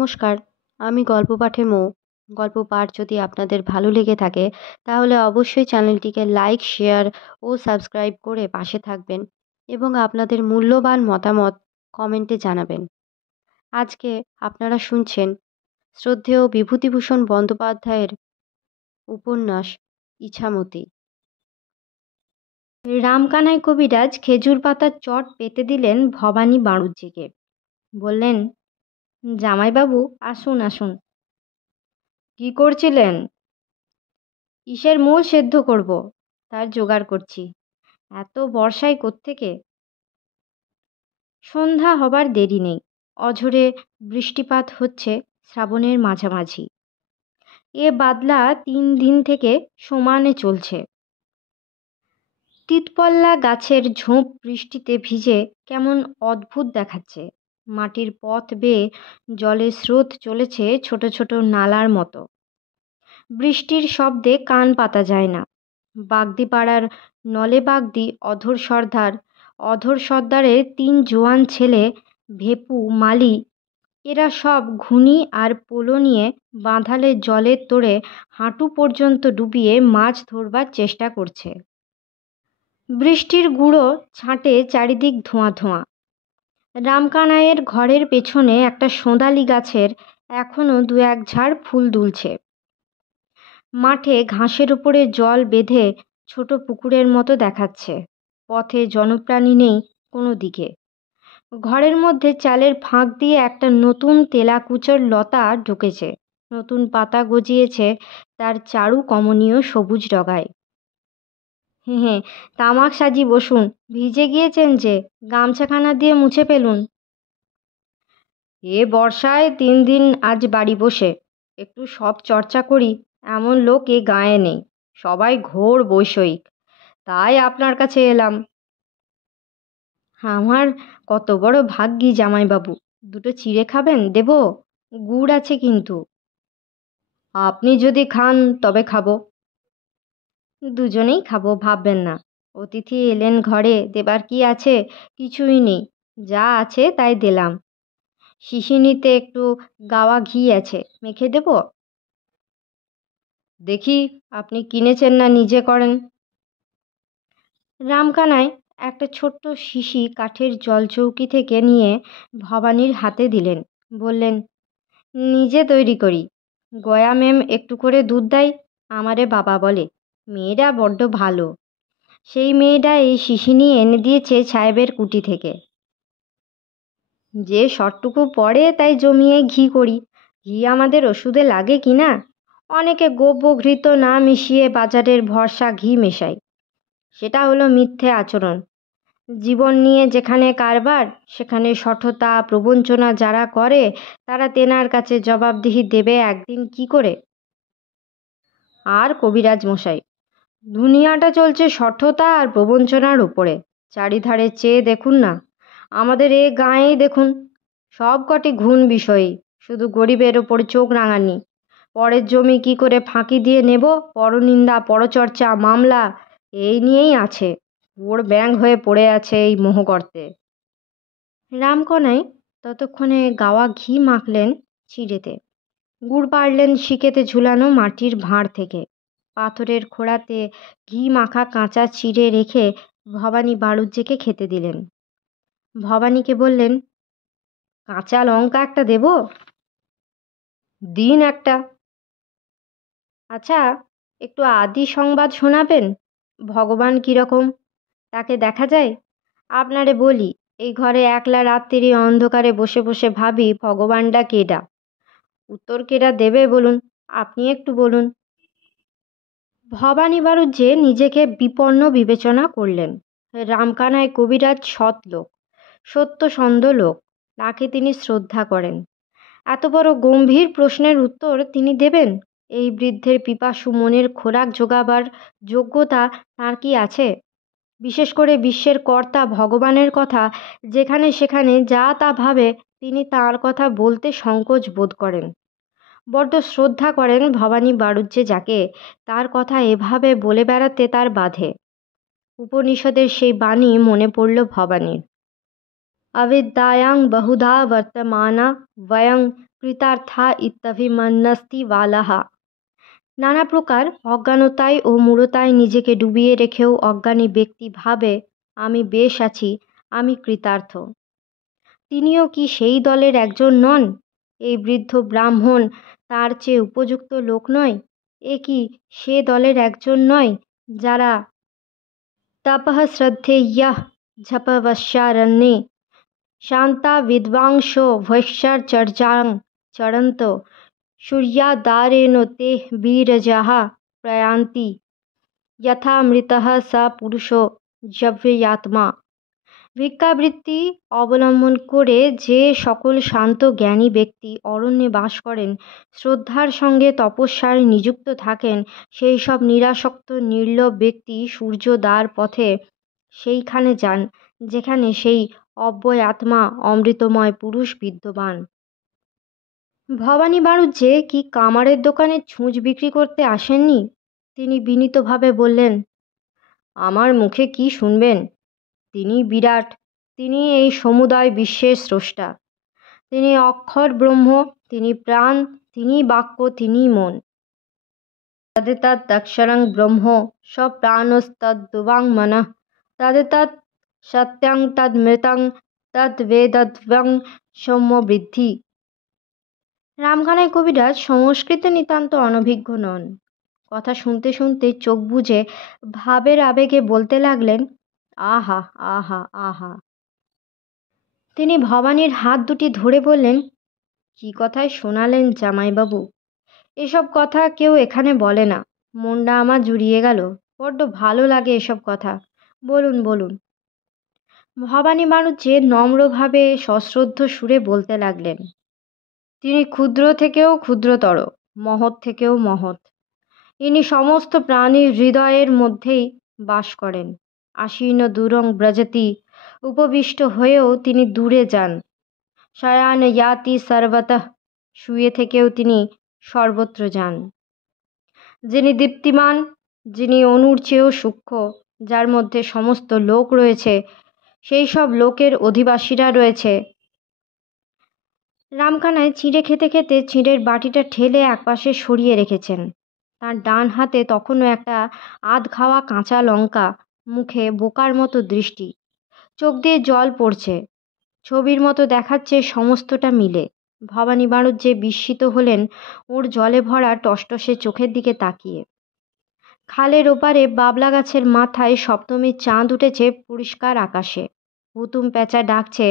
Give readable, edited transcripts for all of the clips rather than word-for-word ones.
নমস্কার, আমি গল্প পাঠে মৌ। গল্প পাঠ যদি আপনাদের ভালো লেগে থাকে তাহলে অবশ্যই চ্যানেলটিকে লাইক, শেয়ার ও সাবস্ক্রাইব করে পাশে থাকবেন এবং আপনাদের মূল্যবান মতামত কমেন্টে জানাবেন। আজকে আপনারা শুনছেন শ্রদ্ধেয় বিভূতিভূষণ বন্দ্যোপাধ্যায়ের উপন্যাস ইছামতী। রামকানাই কবিরাজ খেজুর পাতার চট পেতে দিলেন ভবানী বাড়ুজ্যেকে। বললেন, জামাইবাবু আসুন আসুন। কি করছিলেন? ইসের মূল সেদ্ধ করব, তার জোগাড় করছি। এত বর্ষায় কোত্থেকে? সন্ধ্যা হবার দেরি নেই। অঝোরে বৃষ্টিপাত হচ্ছে শ্রাবণের মাঝামাঝি। এ বাদলা 3 দিন থেকে সমানে চলছে। তিতপল্লা গাছের ঝোপ বৃষ্টিতে ভিজে কেমন অদ্ভুত দেখাচ্ছে। মাটির পথ বেয়ে জলের স্রোত চলেছে ছোট ছোট নালার মতো। বৃষ্টির শব্দে কান পাতা যায় না। বাগদিপাড়ার নলে বাগদি অধর সর্দারের 3 জোয়ান ছেলে, ভেপু, মালি, এরা সব ঘুনি আর পোলো নিয়ে বাঁধালে জলের তোড়ে হাঁটু পর্যন্ত ডুবিয়ে মাছ ধরবার চেষ্টা করছে। বৃষ্টির গুঁড়ো ছাঁটে চারিদিক ধোঁয়া ধোঁয়া। রামকানাইয়ের ঘরের পেছনে একটা সোঁদালি গাছের এখনও 2-1 ঝাড় ফুল দুলছে। মাঠে ঘাসের উপরে জল বেঁধে ছোট পুকুরের মতো দেখাচ্ছে। পথে জনপ্রাণী নেই কোনো দিকে। ঘরের মধ্যে চালের ফাঁক দিয়ে একটা নতুন তেলাকুচোর লতা ঢুকেছে। নতুন পাতা গজিয়েছে তার চারু কমনীয় সবুজ ডগায়। হেঁ, তামাক সাজি বসুন, ভিজে গিয়েছেন যে, গামছাখানা দিয়ে মুছে ফেলুন। এ বর্ষায় 3 দিন আজ বাড়ি বসে একটু সৎ চর্চা করি এমন লোক এ গাঁয়ে নেই। সবাই ঘোর বৈষয়িক, তাই আপনার কাছে এলাম। আমার কত বড় ভাগ্যি জামাইবাবু। 2টো চিড়ে খাবেন দেব? গুড় আছে কিন্তু। আপনি যদি খান তবে খাবো। দুজনেই খাবো, ভাববেন না। অতিথি এলেন ঘরে, দেবার কি আছে? কিছুই নেই, যা আছে তাই দিলাম। শিশিনিতে একটু গাওয়া ঘি আছে, মেখে দেব? দেখি আপনি কিনেছেন না নিজে করেন। রামকানাই একটা ছোট্ট শিশি কাঠের জলচৌকি থেকে নিয়ে ভবানীর হাতে দিলেন। বললেন, নিজে তৈরি করি। গয়া ম্যাম একটু করে দুধ দেয়, আমারে বাবা বলে। মেয়েরা বড্ড ভালো। সেই মেয়েটা এই শিশি নিয়ে এনে দিয়েছে সাহেবের কুটি থেকে। যে শটটুকু পড়ে তাই জমিয়ে ঘি করি। ঘি আমাদের ওষুধে লাগে কি না? অনেকে গোব্য ঘৃত না মিশিয়ে বাজারের ভরসা ঘি মেশায়। সেটা হলো মিথ্যে আচরণ। জীবন নিয়ে যেখানে কারবার, সেখানে শঠতা প্রবঞ্চনা যারা করে তারা তেনার কাছে জবাবদিহি দেবে একদিন কি করে? আর কবিরাজ মশাই, দুনিয়াটা চলছে শঠতা আর প্রবঞ্চনার উপরে। চারিধারে চেয়ে দেখুন না, আমাদের এ গাঁয়েই দেখুন, সব কটি ঘুণ বিষয়ী। শুধু গরিবের ওপর চোখ রাঙানি। পরের জমি কি করে ফাঁকি দিয়ে নেব, পরনিন্দা, পরচর্চা, মামলা, এই নিয়েই আছে। ওর ব্যাঙ হয়ে পড়ে আছে এই মোহগর্তে। রামকনাই ততক্ষণে গাওয়া ঘি মাখলেন চিড়েতে। গুড় পাড়লেন শিকেতে ঝুলানো মাটির ভাঁড় থেকে। পাথরের খোড়াতে ঘি মাখা কাঁচা চিড়ে রেখে ভবানী বাড়ুজ্যেকে খেতে দিলেন। ভবানীকে বললেন, কাঁচা লঙ্কা একটা দেব? দিন একটা। আচ্ছা, একটু আদি সংবাদ শোনাবেন? ভগবান কীরকম, তাকে দেখা যায়? আপনারে বলি, এই ঘরে একলা রাত্রি অন্ধকারে বসে বসে ভাবি ভগবানটা কেডা? উত্তর কেডা দেবে বলুন? আপনি একটু বলুন। ভবানী বাড়ুজ্যে নিজেকে বিপন্ন বিবেচনা করলেন। রামকানাই কবিরাজ সৎ লোক, সত্যসন্ধ লোক, তাকে তিনি শ্রদ্ধা করেন। এত বড় গম্ভীর প্রশ্নের উত্তর তিনি দেবেন? এই বৃদ্ধের পিপাসু মনের খোরাক জোগাবার যোগ্যতা তাঁর কি আছে? বিশেষ করে বিশ্বের কর্তা ভগবানের কথা যেখানে সেখানে যা তা ভাবে, তিনি তাঁর কথা বলতে সংকোচ বোধ করেন। বড্ড শ্রদ্ধা করেন ভবানী বাড়ুজ্যে যাকে, তার কথা এভাবে বলে বেড়াতে তার বাধে। উপনিষদের সেই বাণী মনে পড়ল ভবানীর। अविद्यायां बहुधा वर्तमाना वयं কৃতার্থা ইত্যভিমন্যস্তি বালাহা। নানা প্রকার অজ্ঞানতায় ও মূঢ়তায় নিজেকে ডুবিয়ে রেখেও অজ্ঞানী ব্যক্তি ভাবে আমি বেশ আছি, আমি কৃতার্থ। তিনিও কি সেই দলের একজন নন? এই বৃদ্ধ ব্রাহ্মণ তার চেয়ে উপযুক্ত লোক নয়? এ কি সে দলের একজন নয় যারা তপঃ শ্রদ্ধেয়ঃ ঝপবশ্যারণ্যে শান্তা বিদ্বাংসো ভৈষ্যর্চর্যাং চরন্ত সূর্যাদারেণ তে বীরজাঃ প্রয়ান্তি যথা মৃতঃ স পুরুষো যব্যয়াত্মা। ভিক্ষাবৃত্তি অবলম্বন করে যে সকল শান্ত জ্ঞানী ব্যক্তি অরণ্যে বাস করেন, শ্রদ্ধার সঙ্গে তপস্যার নিযুক্ত থাকেন, সেই সব নিরাসক্ত নির্লোভ ব্যক্তি সূর্যোদয়ের পথে সেইখানে যান যেখানে সেই অব্যয় আত্মা অমৃতময় পুরুষ বিদ্যমান। ভবানী বাড়ুজ্যে কি কামারের দোকানে ছুঁচ বিক্রি করতে আসেননি? তিনি বিনীতভাবে বললেন, আমার মুখে কি শুনবেন? তিনি বিরাট, তিনি এই সমুদয় বিশ্বের স্রষ্টা, তিনি অক্ষর ব্রহ্ম, তিনি প্রাণ, তিনি বাক্য, তিনি মন। তদেতদক্ষরং ব্রহ্ম স্বপ্রাণস্তদ্ভুবাং মনঃ তদেতৎ সত্যং তদমৃতং তদ্বেদত্বং সৌম্যবৃদ্ধি। রামকানাই কবিরাজ সংস্কৃতে নিতান্ত অনভিজ্ঞ নন। কথা শুনতে শুনতে চোখ বুজে ভাবের আবেগে বলতে লাগলেন, আহা আহা আহা। তিনি ভবানীর হাত দুটি ধরে বললেন, কি কথায় শোনালেন জামাইবাবু, এসব কথা কেউ এখানে বলে না। মনটা আমার জুড়িয়ে গেল, বড্ড ভালো লাগে এসব কথা, বলুন বলুন। ভবানী বাড়ুজ্যে নম্রভাবে সশ্রদ্ধ সুরে বলতে লাগলেন, তিনি ক্ষুদ্র থেকেও ক্ষুদ্রতর, মহৎ থেকেও মহৎ। ইনি সমস্ত প্রাণীর হৃদয়ের মধ্যেই বাস করেন। আশীর্ণ দূরং ব্রজতি, উপবিষ্ট হয়েও তিনি দূরে যান। শয়ান ইয়াতি সর্বতঃ, শুয়ে থেকেও তিনি সর্বত্র যান। যিনি দীপ্তিমান, যিনি অণুর চেয়েও সূক্ষ্ম, যার মধ্যে সমস্ত লোক রয়েছে, সেই সব লোকের অধিবাসীরা রয়েছে। রামকানাই চিঁড়ে খেতে খেতে চিঁড়ের বাটিটা ঠেলে একপাশে সরিয়ে রেখেছেন। তার ডান হাতে তখনও একটা আধ খাওয়া কাঁচা লঙ্কা, মুখে বোকার মতো দৃষ্টি, চোখ দিয়ে জল পড়ছে। ছবির মতো দেখাচ্ছে সমস্তটা মিলে। ভবানী বাড়ুজ্যে বিস্মিত হলেন ওর জলে ভরা টসটসে চোখের দিকে তাকিয়ে। খালের ওপারে বাবলা গাছের মাথায় সপ্তমীর চাঁদ উঠেছে পরিষ্কার আকাশে। হুতুম প্যাঁচা ডাকছে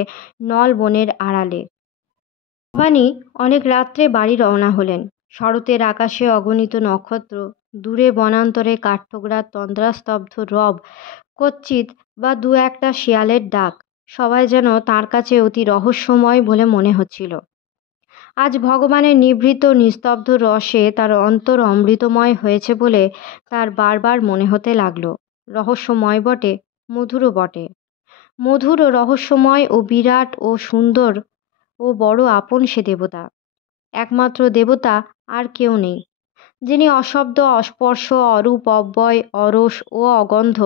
নল বনের আড়ালে। ভবানী অনেক রাত্রে বাড়ি রওনা হলেন। শরতের আকাশে অগণিত নক্ষত্র, দূরে বনান্তরে কাঠঠোকরার তন্দ্রাস্তব্ধ রব, কচ্চিৎ বা দু একটা শিয়ালের ডাক, সবাই যেন তার কাছে অতি রহস্যময় বলে মনে হচ্ছিল। আজ ভগবানের নিভৃত নিস্তব্ধ রসে তার অন্তর অমৃতময় হয়েছে বলে তার বারবার মনে হতে লাগলো। রহস্যময় বটে, মধুরও বটে। মধুর ও রহস্যময় ও বিরাট ও সুন্দর ও বড় আপন সে দেবতা। একমাত্র দেবতা আর কেউ নেই, যিনি অশব্দ, অস্পর্শ, অরূপ, অব্যয়, অরস ও অগন্ধ,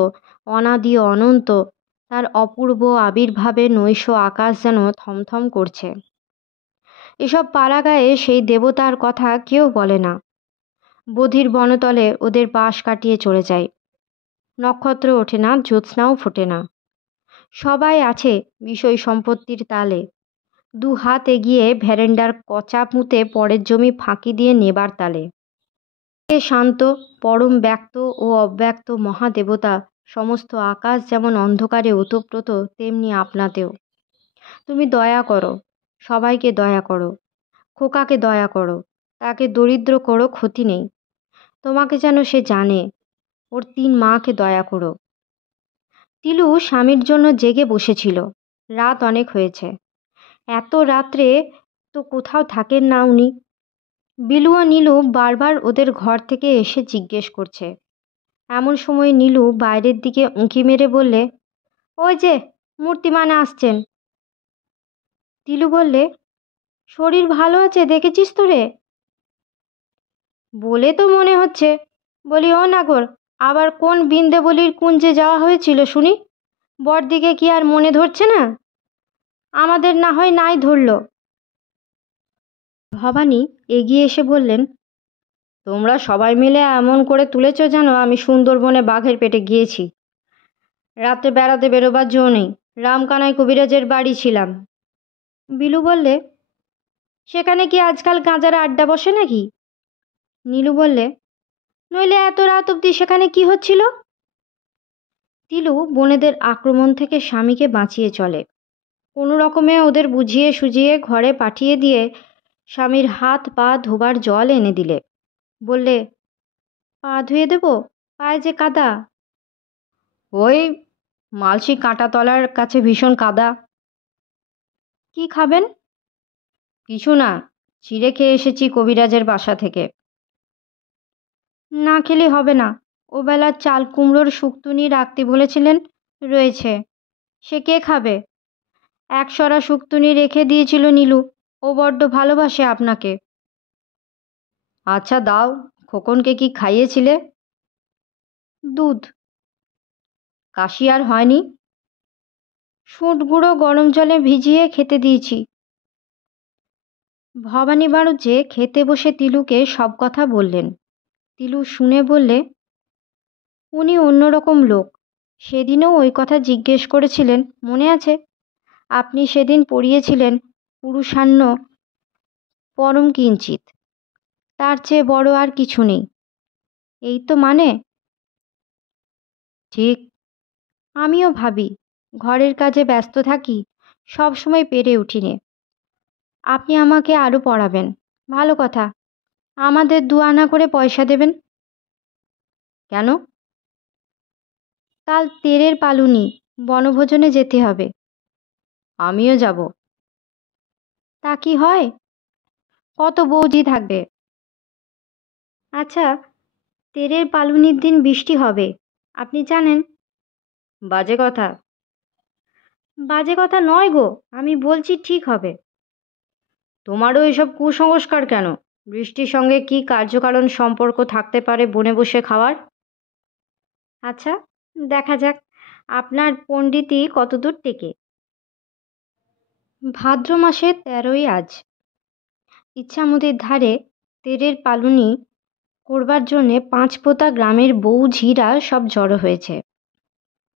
অনাদি অনন্ত। তার অপূর্ব আবির্ভাবে নৈশ আকাশ যেন থমথম করছে। এসব পাড়াগায়ে সেই দেবতার কথা কেউ বলে না। বধির বনতলে ওদের পাশ কাটিয়ে চলে যায়। নক্ষত্র ওঠে না, জ্যোৎস্নাও ফোটে না। সবাই আছে বিষয় সম্পত্তির তালে, দু হাত এগিয়ে ভেরেন্ডার কচা পুঁতে পরের জমি ফাঁকি দিয়ে নেবার তালে। এ শান্ত, পরম ব্যক্ত ও অব্যক্ত মহাদেবতা সমস্ত আকাশ যেমন অন্ধকারে ওতপ্রোত, তেমনি আপনাতেও। তুমি দয়া করো, সবাইকে দয়া করো। খোকাকে দয়া করো, তাকে দরিদ্র করো, ক্ষতি নেই। তোমাকে যেন সে জানে। ওর 3 মাকে দয়া করো। তিলু স্বামীর জন্য জেগে বসেছিল। রাত অনেক হয়েছে। এত রাত্রে তো কোথাও থাকেন না উনি। বিলু ও নীলু বারবার ওদের ঘর থেকে এসে জিজ্ঞেস করছে। এমন সময় নীলু বাইরের দিকে উঁকি মেরে বললে, ওই যে মূর্তিমান আসছেন। তিলু বললে, শরীর ভালো আছে দেখেছিস তো রে? বলে তো মনে হচ্ছে। বলি, ও নাগর, আবার কোন বিন্দেবলির কুঞ্জে যাওয়া হয়েছিল শুনি? বড়দিকে কি আর মনে ধরছে না? আমাদের না হয় নাই ধরল। ভবানী এগিয়ে এসে বললেন, তোমরা সবাই মিলে এমন করে তুলেছ যেন আমি সুন্দরবনে বাঘের পেটে গিয়েছি। রাতে বেড়াতে বেরোবার জো নেই। রামকানাই কবিরাজের বাড়ি ছিলাম। বিলু বললে, সেখানে কি আজকাল গাঁজার আড্ডা বসে নাকি? নীলু বললে, নইলে এত রাত অবধি সেখানে কি হচ্ছিল? তিলু বোনেদের আক্রমণ থেকে স্বামীকে বাঁচিয়ে চলে। কোনো রকমে ওদের বুঝিয়ে সুঝিয়ে ঘরে পাঠিয়ে দিয়ে স্বামীর হাত পা ধোবার জল এনে দিলে। বললে, পা ধুয়ে দেব, পায়ে যে কাদা। ওই মালসি কাঁটাতলার কাছে ভীষণ কাদা। কি খাবেন? কিছু না, চিড়ে খেয়ে এসেছি কবিরাজের বাসা থেকে। না খেলে হবে না। ও বেলার চাল কুমড়োর শুক্তুনি রাখতে বলেছিলেন, রয়েছে। সে কে খাবে? একশরা শুক্তুনি রেখে দিয়েছিল নীলু। ও বড্ড ভালোবাসে আপনাকে। আচ্ছা দাও, খোকনকে কি খাইয়েছিলে? দুধ। কাশি আর হয়নি? শুঁট গুঁড়ো গরম জলে ভিজিয়ে খেতে দিয়েছি। ভবানী বাড়ুজ্যে খেতে বসে তিলুকে সব কথা বললেন। তিলু শুনে বললে, উনি অন্যরকম লোক। সেদিনও ওই কথা জিজ্ঞেস করেছিলেন, মনে আছে? আপনি সেদিন পড়িয়েছিলেন, পুরুষান্য পরম কিঞ্চিত, তার চেয়ে বড় আর কিছু নেই। এই তো মানে? ঠিক। আমিও ভাবি, ঘরের কাজে ব্যস্ত থাকি, সব সময় পেরে উঠিনে। আপনি আমাকে আরও পড়াবেন, ভালো কথা। আমাদের 2 আনা করে পয়সা দেবেন। কেন? কাল তেরের পালুনি, বনভোজনে যেতে হবে। আমিও যাব। তা কি হয়? কত বৌজি থাকবে। আচ্ছা, তেরের পালুনির দিন বৃষ্টি হবে, আপনি জানেন? বাজে কথা। বাজে কথা নয় গো, আমি বলছি ঠিক হবে। তোমারও এসব কুসংস্কার কেন? বৃষ্টির সঙ্গে কি কার্যকারণ সম্পর্ক থাকতে পারে বনে বসে খাওয়ার? আচ্ছা, দেখা যাক আপনার পণ্ডিতি কতদূর টেকে। ভাদ্র মাসে 13ই আজ। ইচ্ছামতির ধারে তেরের পালুনি করবার জন্যে 5 পোতা গ্রামের বউ ঝিরা সব জড়ো হয়েছে।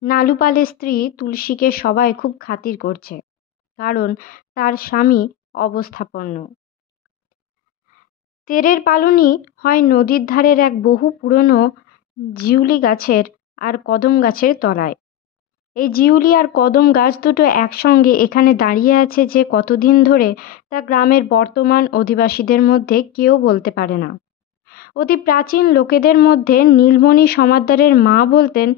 নালুপালের স্ত্রী তুলসীকে সবাই খুব খাতির করছে, কারণ তার স্বামী অবস্থাপন্ন। তেরের পালুনি হয় নদীর ধারের এক বহু পুরনো জিউলি গাছের আর কদম গাছের তলায়। এই জিউলি আর কদম গাছ দুটো একসঙ্গে এখানে দাঁড়িয়ে আছে যে কতদিন ধরে, তা গ্রামের বর্তমান অধিবাসীদের মধ্যে কেউ বলতে পারে না। অতি প্রাচীন লোকেদের মধ্যে নীলমণি সমাদ্দারের মা বলতেন,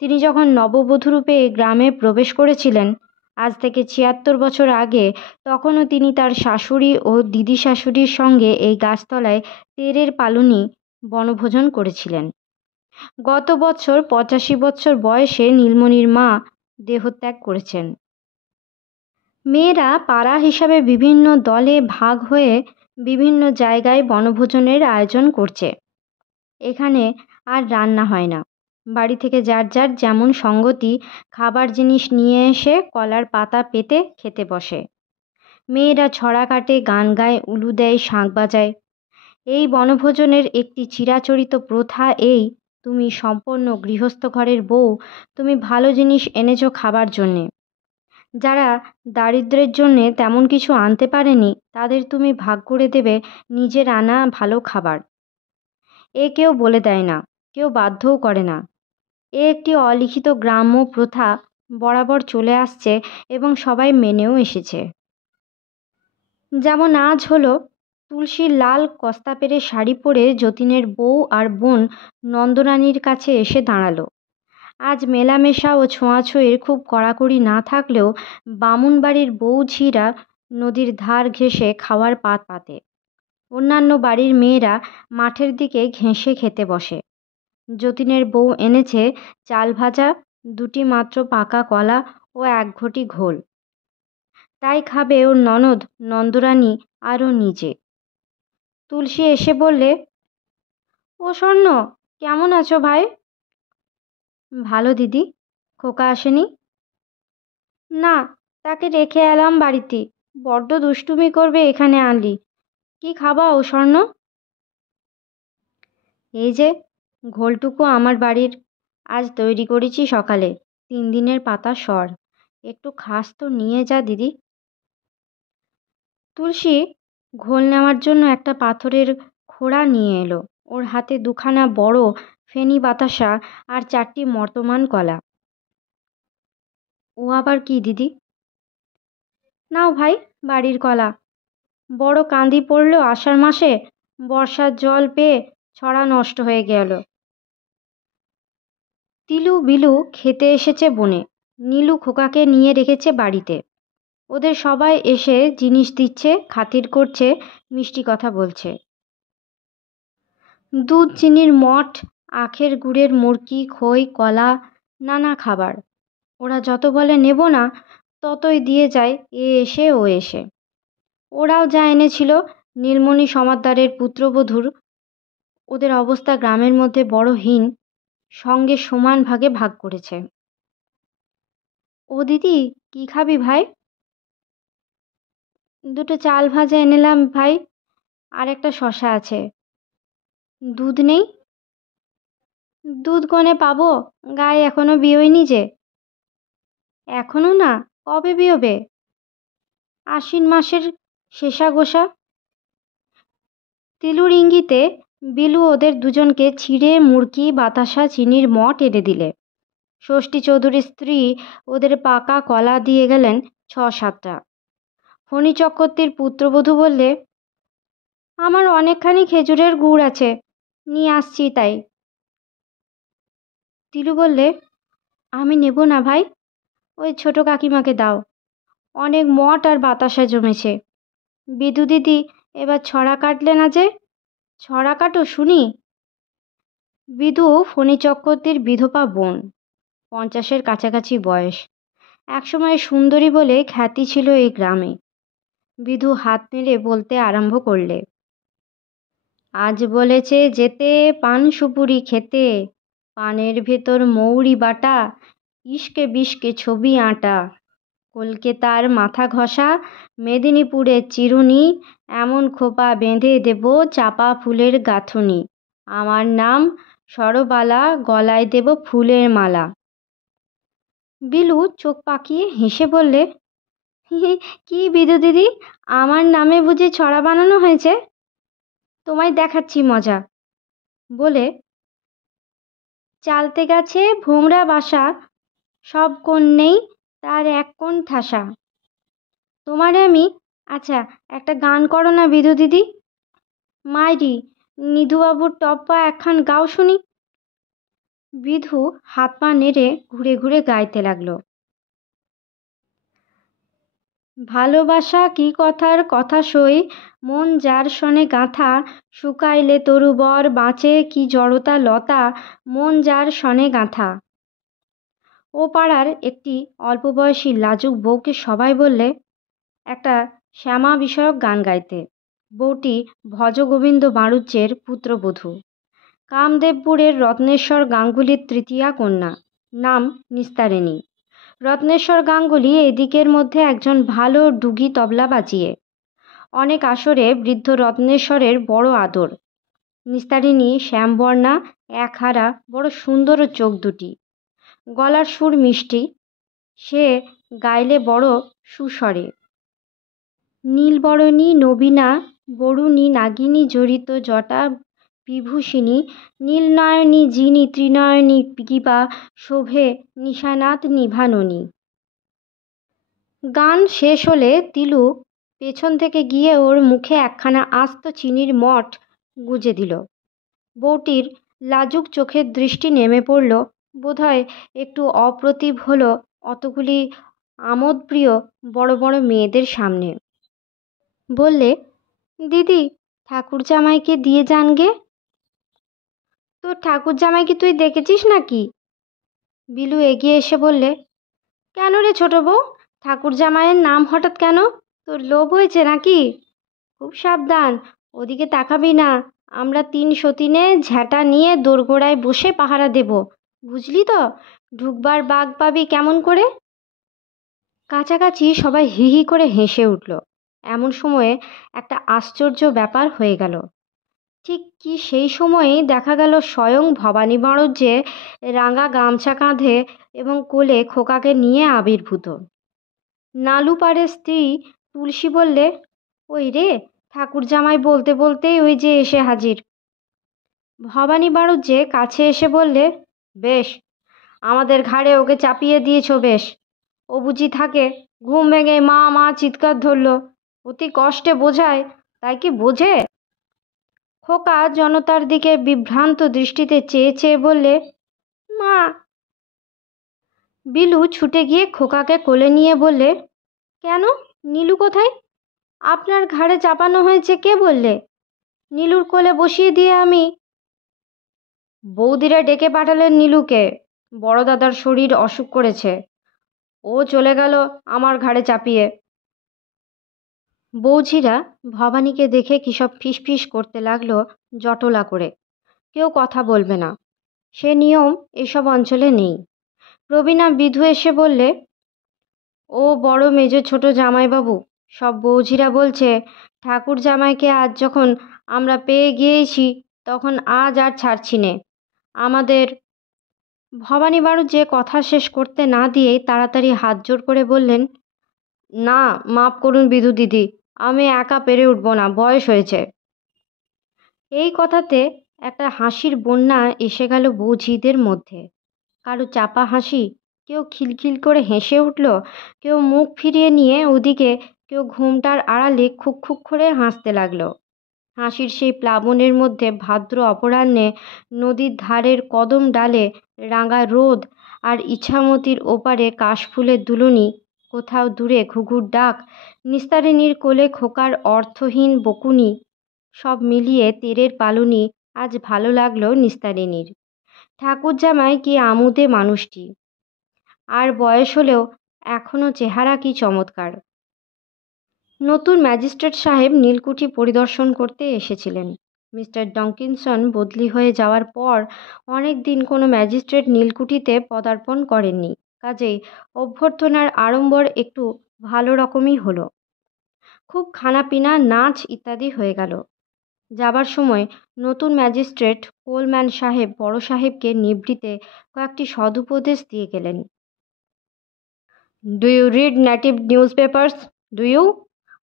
তিনি যখন নববধূরূপে এই গ্রামে প্রবেশ করেছিলেন, আজ থেকে 76 বছর আগে, তখনও তিনি তার শাশুড়ি ও দিদি শাশুড়ির সঙ্গে এই গাছতলায় তেরের পালুনি বনভোজন করেছিলেন। গত বছর 85 বছর বয়সে নীলমণির মা দেহত্যাগ করেছেন। মেয়েরা পাড়া হিসাবে বিভিন্ন দলে ভাগ হয়ে বিভিন্ন জায়গায় বনভোজনের আয়োজন করছে। এখানে আর রান্না হয় না। বাড়ি থেকে যার যার যেমন সঙ্গতি খাবার জিনিস নিয়ে এসে কলার পাতা পেতে খেতে বসে। মেয়েরা ছড়া কাটে, গান গায়, উলু দেয়, শাঁখ বাজায়। এই বনভোজনের একটি চিরাচরিত প্রথা এই, তুমি সম্পন্ন গৃহস্থ ঘরের বউ, তুমি ভালো জিনিস এনেছো খাবার জন্যে। যারা দারিদ্র্যের জন্যে তেমন কিছু আনতে পারেনি, তাদের তুমি ভাগ করে দেবে নিজের আনা ভালো খাবার। এ কেউ বলে দেয় না, কেউ বাধ্যও করে না। এ একটি অলিখিত গ্রাম্য প্রথা, বরাবর চলে আসছে এবং সবাই মেনেও এসেছে। যেমন আজ হলো, তুলসীর লাল কস্তা পেরে শাড়ি পরে যতীনের বউ আর বোন নন্দরানীর কাছে এসে দাঁড়ালো। আজ মেলামেশা ও ছোঁয়াছুঁয়ির খুব কড়াকড়ি না থাকলেও বামুনবাড়ির বউ ঝিরা নদীর ধার ঘেঁষে খাওয়ার পাত পাতে। অন্যান্য বাড়ির মেয়েরা মাঠের দিকে ঘেঁষে খেতে বসে। যতীনের বউ এনেছে চাল ভাজা, 2টি মাত্র পাকা কলা ও 1 ঘটি ঘোল। তাই খাবে ওর ননদ নন্দরানী আরও নিজে। তুলসী এসে বললে, ও স্বর্ণ, কেমন আছো ভাই? ভালো দিদি। খোকা আসেনি? না, তাকে রেখে এলাম বাড়িতে। বড্ড দুষ্টুমি করবে এখানে আনলি। কি খাবা ও স্বর্ণ? এই যে ঘোলটুকু আমার বাড়ির, আজ তৈরি করেছি সকালে, 3 দিনের পাতা সর। একটু খাস তো নিয়ে যা দিদি। তুলসী ঘোল নেওয়ার জন্য একটা পাথরের খোঁড়া নিয়ে এলো। ওর হাতে দুখানা বড় ফেনি বাতাসা আর 4টি মর্তমান কলা। ও আবার কি দিদি? নাও ভাই, বাড়ির কলা। বড় কান্দি পড়ল আষাঢ় মাসে, বর্ষার জল পেয়ে ছড়া নষ্ট হয়ে গেল। তিলু বিলু খেতে এসেছে বনে, নীলু খোকাকে নিয়ে রেখেছে বাড়িতে। ওদের সবাই এসে জিনিস দিচ্ছে, খাতির করছে, মিষ্টি কথা বলছে। দুধ, চিনির মঠ, আখের গুড়ের মুড়কি, খই, কলা, নানা খাবার। ওরা যত বলে নেব না, ততই দিয়ে যায় এ এসে ও এসে। ওরাও যা এনেছিল, নীলমণি সমাদ্দারের পুত্রবধূর। ওদের অবস্থা গ্রামের মধ্যে বড় হীন, সঙ্গে সমান ভাগে ভাগ করেছে। ও দিদি, কি খাবি ভাই? দুটো চাল ভাজা এনেলাম ভাই, আর একটা শশা আছে। দুধ নেই? দুধ কোনে পাবো, গায়ে এখনো বিয়োয়নি যে। এখনো না? কবে বিয়োবে? আশ্বিন মাসের শেষাগোসা। তিলুর ইঙ্গিতে বিলু ওদের দুজনকে ছিঁড়ে মুড়কি, বাতাসা, চিনির মঠ এনে দিলে। ষষ্ঠী চৌধুরীর স্ত্রী ওদের পাকা কলা দিয়ে গেলেন 6-7টা। ফণী চক্রবর্তীর পুত্রবধূ বললে, আমার অনেকখানি খেজুরের গুড় আছে, নিয়ে আসছি তাই। তিলু বললে, আমি নেব না ভাই, ওই ছোট কাকিমাকে দাও, অনেক মঠ আর বাতাসা জমেছে। বিদু দিদি এবার ছড়া কাটলে না যে? ছড়া কাটো শুনি। বিদু ফণী চক্রবর্তীর বিধবা বোন, 50-এর কাছাকাছি বয়স। একসময় সুন্দরী বলে খ্যাতি ছিল এই গ্রামে। বিধু হাত নেড়ে বলতে আরম্ভ করলে, আজ বলেছে যেতে পান সুপুরি খেতে, পানের ভেতর মৌরি বাটা, ইস্কে বিস্কে ছবি আঁটা, কলকাতার মাথা ঘষা, মেদিনীপুরের চিরুনি, এমন খোপা বেঁধে দেব চাপা ফুলের গাঁথুনি, আমার নাম সরবালা, গলায় দেব ফুলের মালা। বিলু চোখ পাকিয়ে হেসে বললে, কি বিদু দিদি, আমার নামে বুঝি ছড়া বানানো হয়েছে? তোমায় দেখাচ্ছি মজা। বলে চালতে গেছে ভোমরা বাসা, সব কোণ নেই তার এক কোণ ঠাসা। তোমারে আমি, আচ্ছা একটা গান করো না বিধু দিদি। মাইরি, নিধুবাবুর টপ্পা একখান গাও শুনি। বিধু হাত পা নেড়ে ঘুরে ঘুরে গাইতে লাগলো, ভালোবাসা কি কথার কথা সই, মন যার সনে গাঁথা, শুকাইলে তরুবর বাঁচে কি জড়তা লতা, মন যার সনে গাঁথা। ও পাড়ার একটি অল্প বয়সী লাজুক বউকে সবাই বললে একটা শ্যামা বিষয়ক গান গাইতে। বউটি ভজগোবিন্দ বাড়ুজ্যের পুত্রবধূ, কামদেবপুরের রত্নেশ্বর গাঙ্গুলির তৃতীয়া কন্যা, নাম নিস্তারিণী। রত্নেশ্বর গাঙ্গুলি এদিকের মধ্যে একজন ভালো ডুগি তবলা বাজিয়ে। অনেক আসরে বৃদ্ধ রত্নেশ্বরের বড় আদর। নিস্তারিণী শ্যামবর্ণা, একহারা, বড় সুন্দর চোখ দুটি, গলার সুর মিষ্টি, সে গাইলে বড় সুস্বরে। নীলবরণী নবীনা, বরুণী নাগিনী জড়িত জটা বিভূষিণী, নীলনয়নী জিনী ত্রিনয়নী কিবা শোভে নিশানাথ নিভাননী। গান শেষ হলে তিলু পেছন থেকে গিয়ে ওর মুখে একখানা আস্ত চিনির মঠ গুজে দিল। বউটির লাজুক চোখের দৃষ্টি নেমে পড়ল বোধহয় একটু অপ্রতিভ হলো অতগুলি আমোদপ্রিয় বড় বড় মেয়েদের সামনে। বললে, দিদি ঠাকুর জামাইকে দিয়ে যান গে। তোর ঠাকুর জামাইকে তুই দেখেছিস নাকি? বিলু এগিয়ে এসে বললে, কেন রে ছোট বউ, ঠাকুর জামাইয়ের নাম হঠাৎ কেন? তোর লোভ হয়েছে নাকি? খুব সাবধান, ওদিকে তাকাবি না, আমরা 3 সতীনে ঝ্যাঁটা নিয়ে দোরগোড়ায় বসে পাহারা দেব, বুঝলি তো? ঢুকবার বাগ পাবি কেমন করে? কাছাকাছি সবাই হি হি করে হেসে উঠল। এমন সময়ে একটা আশ্চর্য ব্যাপার হয়ে গেল। ঠিক কি সেই সময়েই দেখা গেল স্বয়ং ভবানী বাড়ুর যে রাঙা গামছা কাঁধে এবং কোলে খোকাকে নিয়ে আবির্ভূত। নালু পাড়ের স্ত্রী তুলসী বললে, ওই রে, ঠাকুর জামাই বলতে বলতেই ওই যে এসে হাজির। ভবানী বাড়ুর যে কাছে এসে বললে, বেশ, আমাদের ঘাড়ে ওকে চাপিয়ে দিয়েছ বেশ। ও বুঝি থাকে, ঘুম ভেঙে মা মা চিৎকার ধরল, অতি কষ্টে বোঝায়, তাই কি বোঝে? খোকা জনতার দিকে বিভ্রান্ত দৃষ্টিতে চেয়ে চেয়ে বললে, মা। বিলু ছুটে গিয়ে খোকাকে কোলে নিয়ে বললে, কেন, নীলু কোথায়? আপনার ঘাড়ে চাপানো হয়েছে কে বললে? নীলুর কোলে বসিয়ে দিয়ে আমি। বৌদিরা ডেকে পাঠালেন নীলুকে, বড় দাদার শরীর অসুখ করেছে, ও চলে গেল আমার ঘাড়ে চাপিয়ে। বৌঝিরা ভবানীকে দেখে কিসব ফিসফিস করতে লাগলো জটলা করে। কেউ কথা বলবে না, সে নিয়ম এসব অঞ্চলে নেই। প্রবীণা বিধু এসে বললে, ও বড় মেজ ছোট জামাইবাবু, সব বৌঝিরা বলছে ঠাকুর জামাইকে আজ যখন আমরা পেয়ে গিয়েছি তখন আজ আর ছাড়ছি নে আমাদের। ভবানী বাড়ু যে কথা শেষ করতে না দিয়েই তাড়াতাড়ি হাত জোড় করে বললেন, না, মাপ করুন বিধু দিদি, আমি একা পেরে উঠব না, বয়স হয়েছে। এই কথাতে একটা হাসির বন্যা এসে গেল বৌঝিদের মধ্যে। কারো চাপা হাসি, কেউ খিলখিল করে হেসে উঠল, কেউ মুখ ফিরিয়ে নিয়ে ওদিকে, কেউ ঘুমটার আড়ালে খুক খুক করে হাসতে লাগলো। হাসির সেই প্লাবনের মধ্যে ভাদ্র অপরাহ্নে নদীর ধারের কদম ডালে রাঙা রোদ, আর ইছামতির ওপারে কাশফুলের দুলুনি, কোথাও দূরে ঘুঘুর ডাক, নিস্তারিণীর কোলে খোকার অর্থহীন বকুনি, সব মিলিয়ে তেরের পালুনি আজ ভালো লাগলো নিস্তারিণীর। ঠাকুর জামাই কি আমুদে মানুষটি, আর বয়স হলেও এখনও চেহারা কি চমৎকার। নতুন ম্যাজিস্ট্রেট সাহেব নীলকুঠি পরিদর্শন করতে এসেছিলেন। মিস্টার ডঙ্কিনসন বদলি হয়ে যাওয়ার পর অনেক দিন কোনো ম্যাজিস্ট্রেট নীলকুঠিতে পদার্পণ করেননি, কাজেই অভ্যর্থনার আড়ম্বর একটু ভালো রকমই হলো। খুব খানাপিনা, নাচ ইত্যাদি হয়ে গেল। যাবার সময় নতুন ম্যাজিস্ট্রেট কোলম্যান সাহেব বড় সাহেবকে নিভৃতে কয়েকটি সদুপদেশ দিয়ে গেলেন। Do you read native news papers? Do you?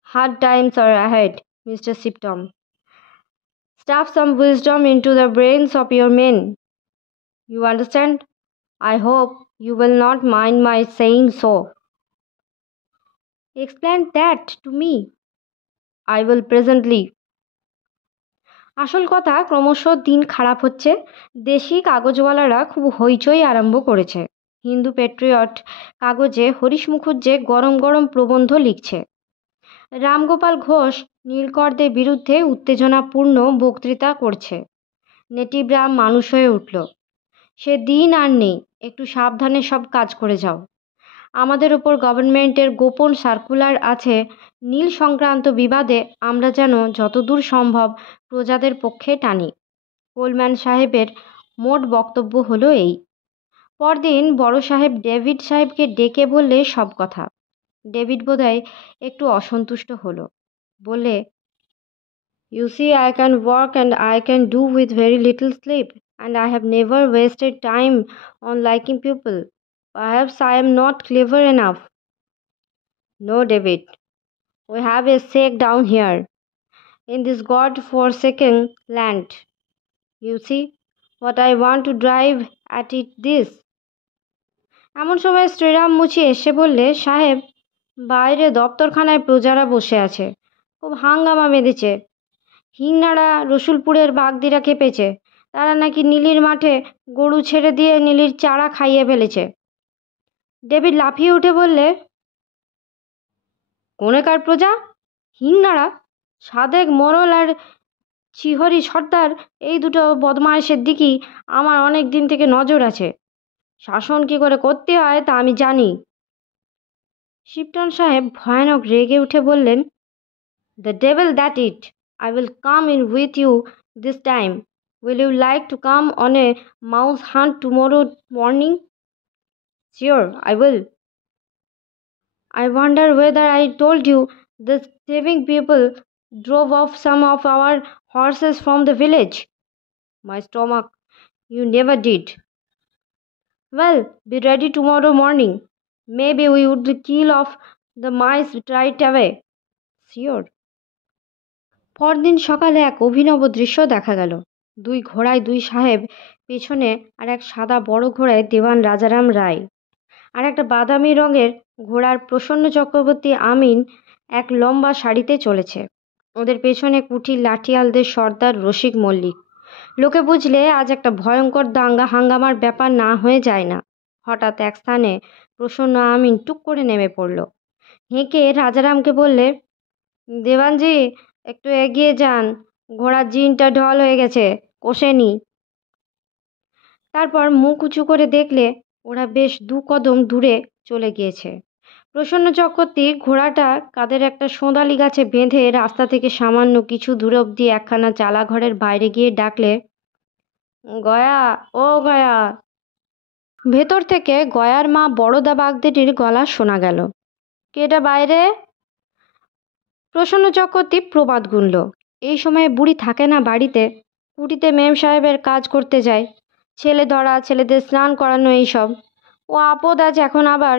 Hard times are ahead, Mr. Siptom. Stuff some wisdom into the brains of your men. You understand? I hope you will not mind my saying so. Explain that to me. I will presently. আসল কথা, ক্রমশ দিন খারাপ হচ্ছে। দেশি কাগজওয়ালারা খুব হইচই আরম্ভ করেছে। হিন্দু পেট্রিয়ট কাগজে হরিশ মুখুজ্জে গরম গরম প্রবন্ধ লিখছে। রামগোপাল ঘোষ নীলকরদের বিরুদ্ধে উত্তেজনাপূর্ণ বক্তৃতা করছে। নেটিভরা মানুষ হয়ে উঠল। সে দিন আর নেই, একটু সাবধানে সব কাজ করে যাও। আমাদের ওপর গভর্নমেন্টের গোপন সার্কুলার আছে, নীল সংক্রান্ত বিবাদে আমরা যেন যতদূর সম্ভব প্রজাদের পক্ষে টানি। কোলম্যান সাহেবের মোট বক্তব্য হলো এই। পরদিন বড় সাহেব ডেভিড সাহেবকে ডেকে বললে সব কথা। ডেভিড বোধহয় একটু অসন্তুষ্ট হলো, বললে, You see, I can work and I can do with very little sleep, and I have never wasted time on liking people. Perhaps I am not clever enough. No, David, we have a stake down here, in this God-forsaken land. You see, what I want to drive at it this. এমন সময় শ্রীরাম মুচি এসে বললে, সাহেব, বাইরে দপ্তরখানায় প্রজারা বসে আছে, খুব হাঙ্গামা বেঁধেছে। হিংনাড়া রসুলপুরের বাগদিরা খেপেছে, তারা নাকি নীলির মাঠে গরু ছেড়ে দিয়ে নীলির চারা খাইয়ে ফেলেছে। ডেভিড লাফিয়ে উঠে বললে, কোনেকার প্রজা? হিংনাড়া? সাদেক মোড়ল আর চিহরি সর্দার, এই দুটো বদমায়েশের দিকেই আমার অনেক দিন থেকে নজর আছে। শাসন কী করে করতে হয় তা আমি জানি। শিপটন সাহেব ভয়ানক রেগে উঠে বললেন, the devil that it, I will come in with you this time. Will you like to come on a mouse hunt tomorrow morning? Sure, I will. I wonder whether I told you The thieving people drove off some of our horses from the village. My stomach, you never did. Well, be ready tomorrow morning. Maybe we would kill off the mice right away. Sure. পরদিন সকালে এক অভিনব দৃশ্য দেখা গেল। দুই ঘোড়ায় দুই সাহেব পেছনে, আর এক সাদা বড় ঘোড়ায় দেওয়ান রাজারাম রায়, আর একটা বাদামি রঙের ঘোড়ার প্রসন্ন চক্রবর্তী আমিন এক লম্বা সারিতে চলেছে। ওদের পেছনে কুঠির লাঠিয়ালদের সর্দার রসিক মল্লিক। লোকে বুঝলে আজ একটা ভয়ঙ্কর দাঙ্গা হাঙ্গামার ব্যাপার না হয়ে যায় না। হঠাৎ এক স্থানে প্রসন্ন আমিন টুক করে নেমে পড়ল। হেঁকে রাজারামকে বললে, দেওয়ানজি, একটু এগিয়ে যান, ঘোড়ার জিনটা ঢল হয়ে গেছে, কষেনি। তারপর মুখ উঁচু করে দেখলে ওরা বেশ 2 কদম দূরে চলে গিয়েছে। প্রসন্ন চক্রবর্তী ঘোড়াটা কাদের একটা সোঁদালি গাছে বেঁধে রাস্তা থেকে সামান্য কিছু দূর অবধি একখানা চালা ঘরের বাইরে গিয়ে ডাকলে, গয়া, ও গয়া। ভেতর থেকে গয়ার মা বড়দা বাগদিটির গলা শোনা গেল। কেটা বাইরে? প্রসন্ন চক্রবর্তী প্রবাদ গুনল। এই সময় বুড়ি থাকে না বাড়িতে, কুটিতে মেম সাহেবের কাজ করতে যায়, ছেলে ধরা, ছেলেদের স্নান করানো, এইসব। ও আপদ আজ এখন আবার,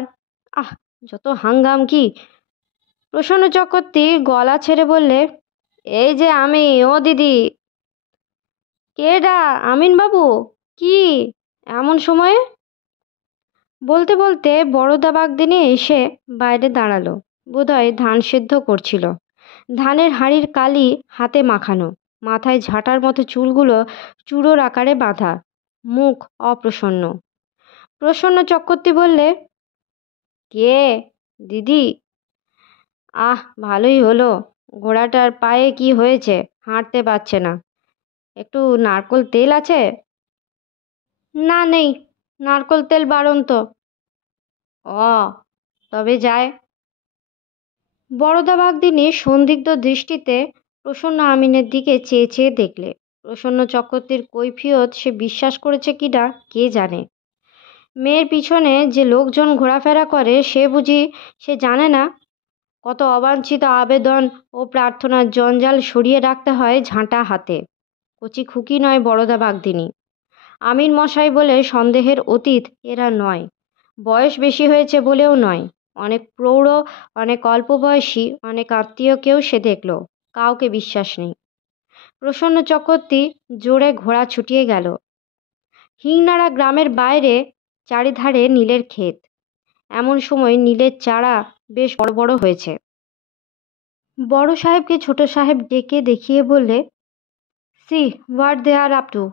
আহ, যত হাঙ্গাম কি। প্রসন্ন চক্রবর্তী গলা ছেড়ে বললে, এই যে আমি, ও দিদি। কেডা? আমিন বাবু? কি এমন সময়ে? বলতে বলতে বড়দা বাগদিনী এসে বাইরে দাঁড়ালো। বোধহয় ধান সেদ্ধ করছিল। ধানের হাঁড়ির কালি হাতে মাখানো, মাথায় ঝাঁটার মতো চুলগুলো চূড়োর আকারে বাঁধা, মুখ অপ্রসন্ন। প্রসন্ন চক্রবর্তী বললে, কে দিদি? আহ, ভালোই হলো। ঘোড়াটার পায়ে কি হয়েছে? হাঁটতে পারছে না। একটু নারকোল তেল আছে? না, নেই। নারকোল তেল বারণ তো। ও, তবে যায়। বরদা বাগদিনী সন্দিগ্ধ দৃষ্টিতে প্রসন্ন আমিনের দিকে চেয়ে চেয়ে দেখলে। প্রসন্ন চক্রবর্তীর কৈফিয়ত সে বিশ্বাস করেছে কিনা কে জানে। মেয়ের পিছনে যে লোকজন ঘোরাফেরা করে সে জানে না কত অবাঞ্ছিত আবেদন ও প্রার্থনার জঞ্জাল সরিয়ে রাখতে হয় ঝাঁটা হাতে। কচি খুকি নয় বরদা বাগদিনী। আমিন মশাই বলে সন্দেহের অতীত এরা নয়, বয়স বেশি হয়েছে বলেও নয়। অনেক প্রৌঢ়, অনেক অল্প বয়সী, অনেক আত্মীয়কেও সে দেখল, কাউকে বিশ্বাস নেই। প্রসন্ন চক্রবর্তী জোরে ঘোড়া ছুটিয়ে গেল। হিংনাড়া গ্রামের বাইরে চারিধারে নীলের ক্ষেত। এমন সময় নীলের চারা বেশ বড় বড় হয়েছে। বড় সাহেবকে ছোট সাহেব ডেকে দেখিয়ে বললে, see what they are up to.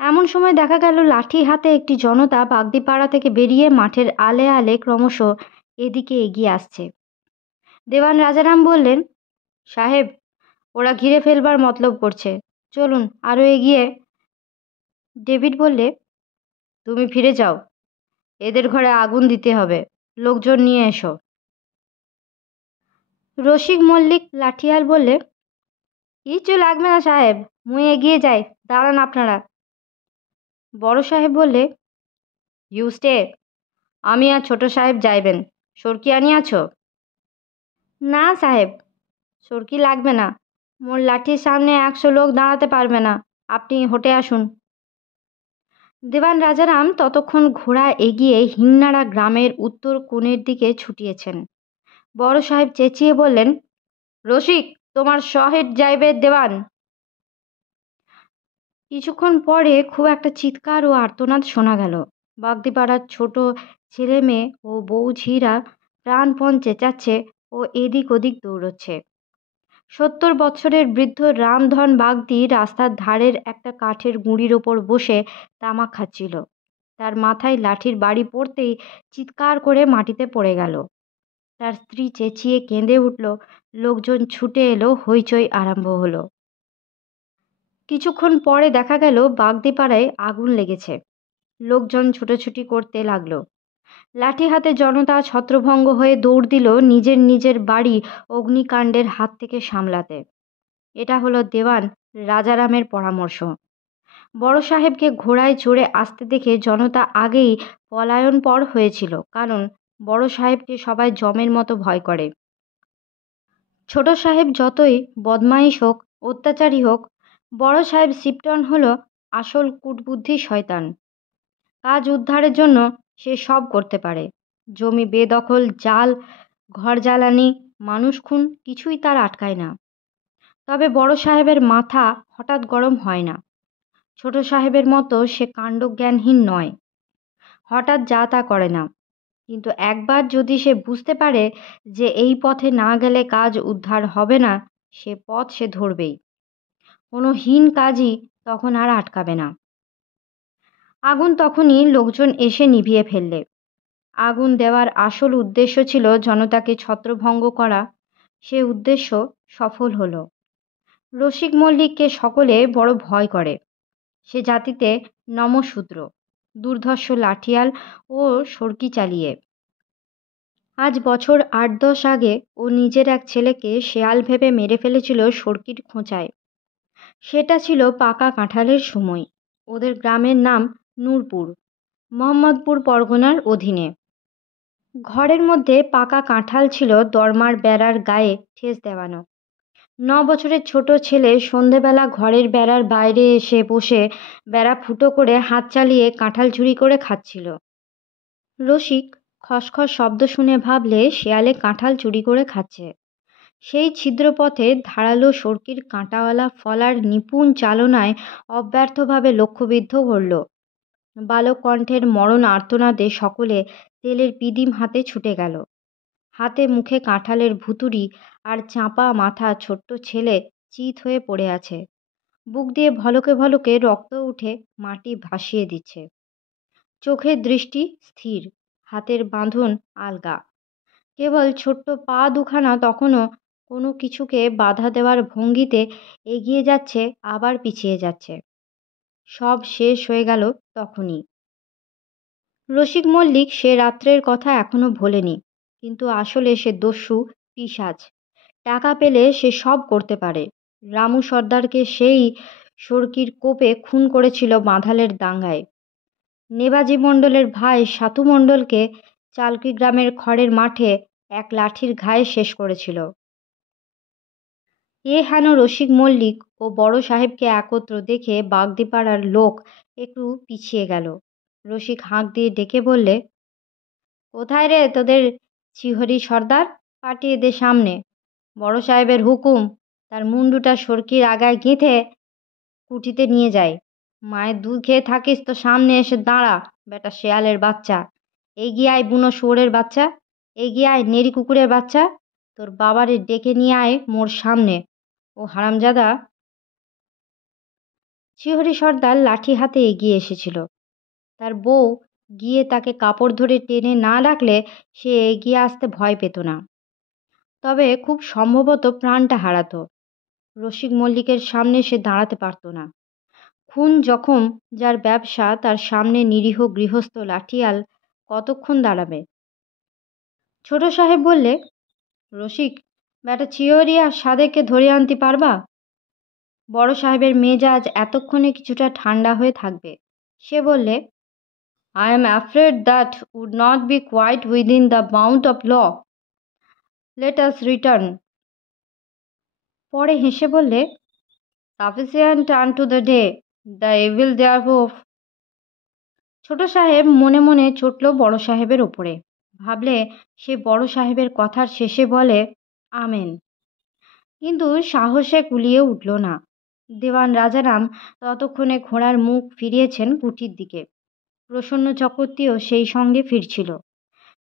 এমন সময় দেখা গেল লাঠি হাতে একটি জনতা বাগদিপাড়া থেকে বেরিয়ে মাঠের আলে আলে ক্রমশ এদিকে এগিয়ে আসছে। দেওয়ান রাজারাম বললেন, সাহেব, ওরা ঘিরে ফেলবার মতলব করছে, চলুন আরও এগিয়ে। ডেভিড বললে, তুমি ফিরে যাও, এদের ঘরে আগুন দিতে হবে, লোকজন নিয়ে এসো। রসিক মল্লিক লাঠিয়াল বললে, কিচ্ছু লাগবে না সাহেব, মুই এগিয়ে যাই, দাঁড়ান আপনারা। বড় সাহেব বললে, ইউ স্টে, আমি আর ছোট সাহেব যাইবেন। সরকি আনিয়াছ? না সাহেব, সরকি লাগবে না। মোর লাঠির সামনে 100 লোক দাঁড়াতে পারবে না, আপনি হটে আসুন। দেওয়ান রাজারাম ততক্ষণ ঘোড়া এগিয়ে হিংনাড়া গ্রামের উত্তর কোণের দিকে ছুটিয়েছেন। বড় সাহেব চেঁচিয়ে বললেন, রসিক, তোমার সহেট যাইবে দেওয়ান। কিছুক্ষণ পরে খুব একটা চিৎকার ও আর্তনাদ শোনা গেল। বাগদিপাড়ার ছোট ছেলে মেয়ে ও বউ ঝিরা প্রাণপণ চেঁচাচ্ছে ও এদিক ওদিক দৌড়চ্ছে। 70 বছরের বৃদ্ধ রামধন বাগদি রাস্তার ধারের একটা কাঠের গুঁড়ির ওপর বসে তামাক খাচ্ছিল। তার মাথায় লাঠির বাড়ি পড়তেই চিৎকার করে মাটিতে পড়ে গেল। তার স্ত্রী চেঁচিয়ে কেঁদে উঠল। লোকজন ছুটে এলো, হইচই আরম্ভ হলো। কিছুক্ষণ পরে দেখা গেল বাগদিপাড়ায় আগুন লেগেছে। লোকজন ছুটোছুটি করতে লাগলো। লাঠি হাতে জনতা ছত্রভঙ্গ হয়ে দৌড় দিল নিজের নিজের বাড়ি অগ্নিকাণ্ডের হাত থেকে সামলাতে। এটা হলো দেওয়ান রাজারামের পরামর্শ। বড় সাহেবকে ঘোড়ায় চড়ে আসতে দেখে জনতা আগেই পলায়নপর হয়েছিল, কারণ বড় সাহেবকে সবাই জমের মতো ভয় করে। ছোট সাহেব যতই বদমাইশ হোক, অত্যাচারী হোক, বড় সাহেব শিবটন হলো আসল কূটবুদ্ধি শয়তান। কাজ উদ্ধারের জন্য সে সব করতে পারে। জমি বেদখল, জাল, ঘর জ্বালানি, মানুষ খুন কিছুই তার আটকায় না। তবে বড় সাহেবের মাথা হঠাৎ গরম হয় না। ছোট সাহেবের মতো সে কাণ্ডজ্ঞানহীন নয়, হঠাৎ যা তা করে না। কিন্তু একবার যদি সে বুঝতে পারে যে এই পথে না গেলে কাজ উদ্ধার হবে না, সে পথ সে ধরবেই। কোনো হীন কাজই তখন আর আটকাবে না। আগুন তখনই লোকজন এসে নিভিয়ে ফেললে। আগুন দেওয়ার আসল উদ্দেশ্য ছিল জনতাকে ছত্রভঙ্গ করা। সে উদ্দেশ্য সফল হলো। রসিক মল্লিককে সকলে বড় ভয় করে। সে জাতিতে নমশূদ্র, দুর্ধর্ষ লাঠিয়াল ও সর্কি চালিয়ে। আজ বছর ৮-১০ আগে ও নিজের এক ছেলেকে শেয়াল ভেবে মেরে ফেলেছিল সর্কির খোঁচায়। সেটা ছিল পাকা কাঁঠালের সময়। ওদের গ্রামের নাম নূরপুর, মোহাম্মদপুর পরগনার অধীনে। ঘরের মধ্যে পাকা কাঁঠাল ছিল দরমার বেড়ার গায়ে ঠেস দেওয়ানো। ৯ বছরের ছোট ছেলে সন্ধেবেলা ঘরের বেড়ার বাইরে এসে বসে বেড়া ফুটো করে হাত চালিয়ে কাঁঠাল চুরি করে খাচ্ছিল। রসিক খসখস শব্দ শুনে ভাবলে শেয়ালে কাঁঠাল চুরি করে খাচ্ছে। সেই ছিদ্রপথে ধারালো সর্কির কাঁটাওয়ালা ফলার নিপুণ চালনায় অব্যর্থভাবে লক্ষ্যবিদ্ধ করল। বালক কণ্ঠের মরণ আর্তনাদে সকলে তেলের পিদিম হাতে ছুটে গেল। হাতে মুখে কাঁঠালের ভুতুড়ি আর চাপা মাথা ছোট্ট ছেলে চিত হয়ে পড়ে আছে। বুক দিয়ে ভলকে ভলকে রক্ত উঠে মাটি ভাসিয়ে দিচ্ছে। চোখের দৃষ্টি স্থির, হাতের বাঁধন আলগা। কেবল ছোট্ট পা দুখানা তখনও কোনো কিছুকে বাধা দেওয়ার ভঙ্গিতে এগিয়ে যাচ্ছে, আবার পিছিয়ে যাচ্ছে। সব শেষ হয়ে গেল তখনই। রসিক মল্লিক সে রাত্রের কথা এখনো ভোলেনি, কিন্তু আসলে সে দস্যু, পিশাচ। টাকা পেলে সে সব করতে পারে। রামু সর্দারকে সেই সর্কির কোপে খুন করেছিল বাঁধালের দাঙ্গায়। নেবাজি মণ্ডলের ভাই সাতু মণ্ডলকে চালকি গ্রামের খড়ের মাঠে এক লাঠির ঘায়ে শেষ করেছিল। এ হেন রসিক মল্লিক ও বড় সাহেবকে একত্র দেখে বাগদিপাড়ার লোক একটু পিছিয়ে গেল। রসিক হাঁক দিয়ে ডেকে বললে, কোথায় রে তোদের ছিহরি সর্দার? পাঠিয়ে দে সামনে। বড় সাহেবের হুকুম, তার মুন্ডুটা সর্কির আগায় গেঁথে কুঠিতে নিয়ে যায়। মায়ের দুধ খেয়ে থাকিস তো সামনে এসে দাঁড়া, বেটা শেয়ালের বাচ্চা। এগিয়ে আয় বুনো শুয়োরের বাচ্চা, এগিয়ে আয় নেড়ি কুকুরের বাচ্চা। তোর বাবারে ডেকে নিয়ে আয় মোর সামনে। ও হারামজাদা। ছিহরি সর্দার লাঠি হাতে এগিয়ে এসেছিল। তার বউ গিয়ে তাকে কাপড় ধরে টেনে না রাখলে সে এগিয়ে আসতে ভয় পেত না, তবে খুব সম্ভবত প্রাণটা হারাতো। রসিক মল্লিকের সামনে সে দাঁড়াতে পারত না। খুন জখম যার ব্যবসা, তার সামনে নিরীহ গৃহস্থ লাঠিয়াল কতক্ষণ দাঁড়াবে? ছোট সাহেব বললে, রসিক, বেটা চিয়রি আর সাদেককে ধরে আনতে পারবা? বড় সাহেবের মেজাজ এতক্ষণে কিছুটা ঠান্ডা হয়ে থাকবে। সে বললে, I am afraid that would not be quite within the bound of law. Let us return. পরে হেসে বললে, Sufficient unto the day, the evil thereof. ছোট সাহেব মনে মনে চটল বড় সাহেবের ওপরে। ভাবলে সে বড় সাহেবের কথার শেষে বলে আমেন, কিন্তু সাহসে কুলিয়ে উঠল না। দেওয়ান রাজারাম ততক্ষণে ঘোড়ার মুখ ফিরিয়েছেন কুঠির দিকে। প্রসন্ন চক্রবর্তীও সেই সঙ্গে ফিরছিল,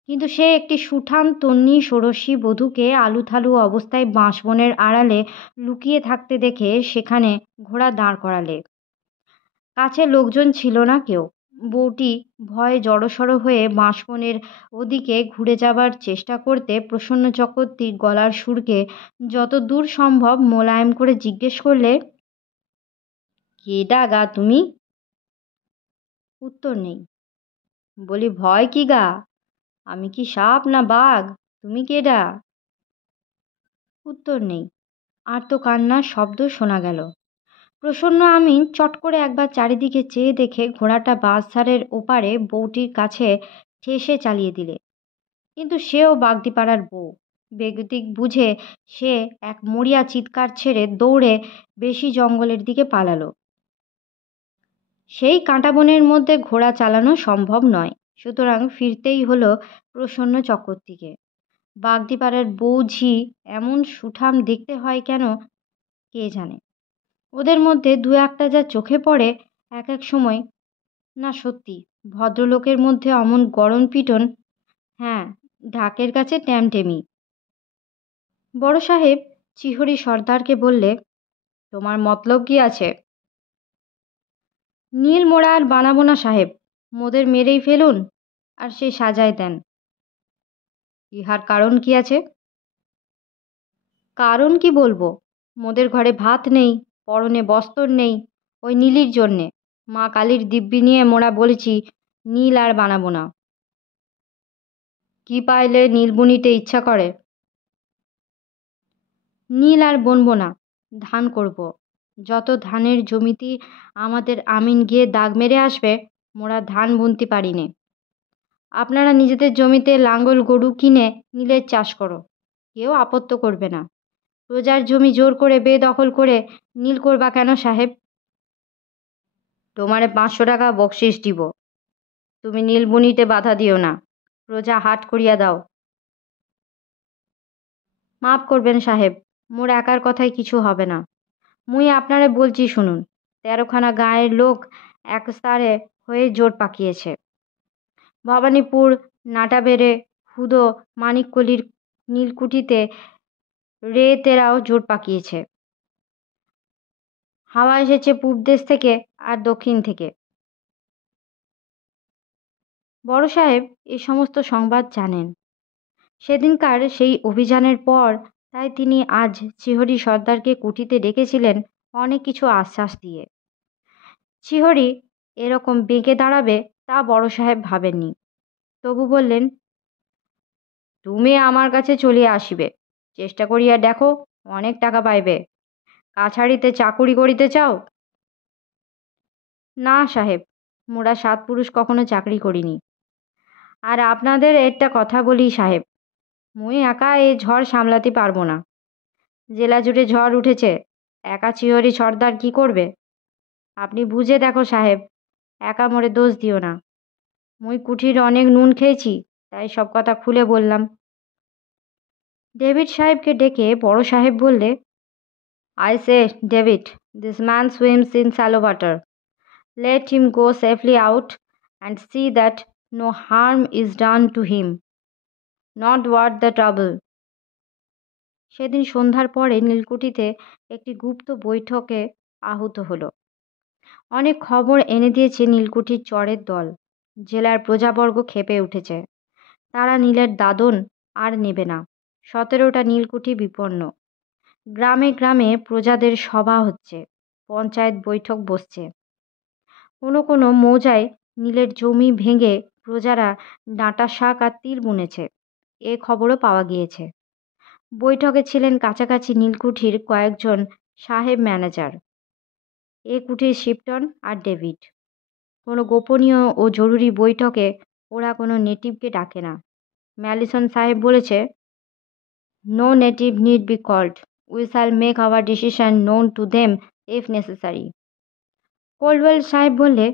কিন্তু সে একটি সুঠাম তন্নি ষোড়শী বধূকে আলুথালু অবস্থায় বাঁশবনের আড়ালে লুকিয়ে থাকতে দেখে সেখানে ঘোড়া দাঁড় করালে। কাছে লোকজন ছিল না কেউ। বউটি ভয়ে জড়সড় হয়ে বাঁশবনের ওদিকে ঘুরে যাবার চেষ্টা করতে প্রসন্ন চক্রবর্তীর গলার সুরকে যত দূর সম্ভব মোলায়েম করে জিজ্ঞেস করলে, কেডা গা তুমি? উত্তর নেই। বলি, ভয় কি গা? আমি কি সাপ না বাঘ? তুমি কেডা? উত্তর নেই। আর তো কান্নার শব্দ শোনা গেল। প্রসন্ন আমিন চট করে একবার চারিদিকে চেয়ে দেখে ঘোড়াটা বাঁশঝাড়ের ওপারে বউটির কাছে ঠেসে চালিয়ে দিলে। কিন্তু সেও বাগদিপাড়ার বউ, বেগতিক বুঝে সে এক মরিয়া চিৎকার ছেড়ে দৌড়ে বেশি জঙ্গলের দিকে পালালো। সেই কাঁটা বনের মধ্যে ঘোড়া চালানো সম্ভব নয়, সুতরাং ফিরতেই হলো প্রসন্ন চক্রবর্তীকে। বাগদিপাড়ার বৌঝি এমন সুঠাম দেখতে হয় কেন কে জানে। ওদের মধ্যে দু একটা যা চোখে পড়ে এক এক সময়, না সত্যি ভদ্রলোকের মধ্যে অমন গড়ন পিটন, হ্যাঁ ঢাকের কাছে ট্যামটেমি। বড় সাহেব চিহরি সর্দারকে বললে, তোমার মতলব কি আছে? নীল মোড়া আর বানাবো না সাহেব, মোদের মেরেই ফেলুন আর সে সাজায় দেন। ইহার কারণ কি আছে? কারণ কি বলবো, মোদের ঘরে ভাত নেই, পরনে বস্ত্র নেই, ওই নীলির জন্যে। মা কালীর দিব্যি নিয়ে মোরা বলেছি নীল আর বানাবো না। কি পাইলে নীল বুনিতে ইচ্ছা করে? নীল আর বনবো না, ধান করব। যত ধানের জমিতে আমাদের আমিন গিয়ে দাগ মেরে আসবে, মোরা ধান বুনতে পারি নে। আপনারা নিজেদের জমিতে লাঙ্গল গরু কিনে নীলের চাষ করো, কেউ আপত্ত করবে না। প্রজার জমি জোর করে বেদখল করে নীল করবা কেন সাহেব? তোমারে 500 টাকা বকশিস দিব, তুমি নীল বুনিতে বাধা দিও না, প্রজা হাট করিয়া দাও। মাফ করবেন সাহেব, মোর একার কথায় কিছু হবে না। মুই আপনারে বলছি শুনুন, 13খানা গাঁয়ের লোক একসারে হয়ে জোট পাকিয়েছে। ভবানীপুর, নাটাবেড়ে, হুদো, মানিককলির নীলকুঠিতে রেতেরাও জোট পাকিয়েছে। হাওয়া এসেছে পূব দেশ থেকে আর দক্ষিণ থেকে। বড় সাহেব এই সমস্ত সংবাদ জানেন। সেদিনকার সেই অভিযানের পর তাই তিনি আজ চিহরি সর্দারকে কুঠিতে ডেকেছিলেন অনেক কিছু আশ্বাস দিয়ে। চিহরি এরকম বেঁকে দাঁড়াবে তা বড় সাহেব ভাবেননি। তবু বললেন, তুমি আমার কাছে চলিয়া আসিবে, চেষ্টা করিয়া দেখো, অনেক টাকা পাইবে। কাছারিতে চাকুরি করিতে চাও? না সাহেব, মোরা 7 পুরুষ কখনো চাকরি করিনি। আর আপনাদের একটা কথা বলি সাহেব, মুই একা এই ঝড় সামলাতে পারবো না। জেলা জুড়ে ঝড় উঠেছে, একা চিহরি সর্দার কি করবে? আপনি বুঝে দেখো সাহেব, একা মোরে দোষ দিও না। মুই কুঠির অনেক নুন খেয়েছি, তাই সব কথা খুলে বললাম। ডেভিড সাহেবকে ডেকে বড় সাহেব বললে, I say, David, this man swims in shallow water. Let him go safely out and see that no harm is done to him. Not worth the trouble. সেদিন সন্ধ্যার পরে নীলকুঠিতে একটি গুপ্ত বৈঠকে আহুত হলো। অনেক খবর এনে দিয়েছে নীলকুঠির চরের দল। জেলার প্রজাবর্গ ক্ষেপে উঠেছে। তারা নীলের দাদন আর নেবে না। 17টা নীলকুঠি বিপন্ন। গ্রামে গ্রামে প্রজাদের সভা হচ্ছে, পঞ্চায়েত বৈঠক বসছে। কোনো কোনো মৌজায় নীলের জমি ভেঙে প্রজারা ডাঁটা শাক আর তীর বুনেছে, এ খবরও পাওয়া গিয়েছে। বৈঠকে ছিলেন কাছাকাছি নীলকুঠির কয়েকজন সাহেব ম্যানেজার, এ কুঠির শিপটন আর ডেভিড। কোনো গোপনীয় ও জরুরি বৈঠকে ওরা কোনো নেটিভকে ডাকে না। ম্যালিসন সাহেব বলেছে, no native need be called, we shall make our decision known to them if necessary. Coldwell সাহেব বললে,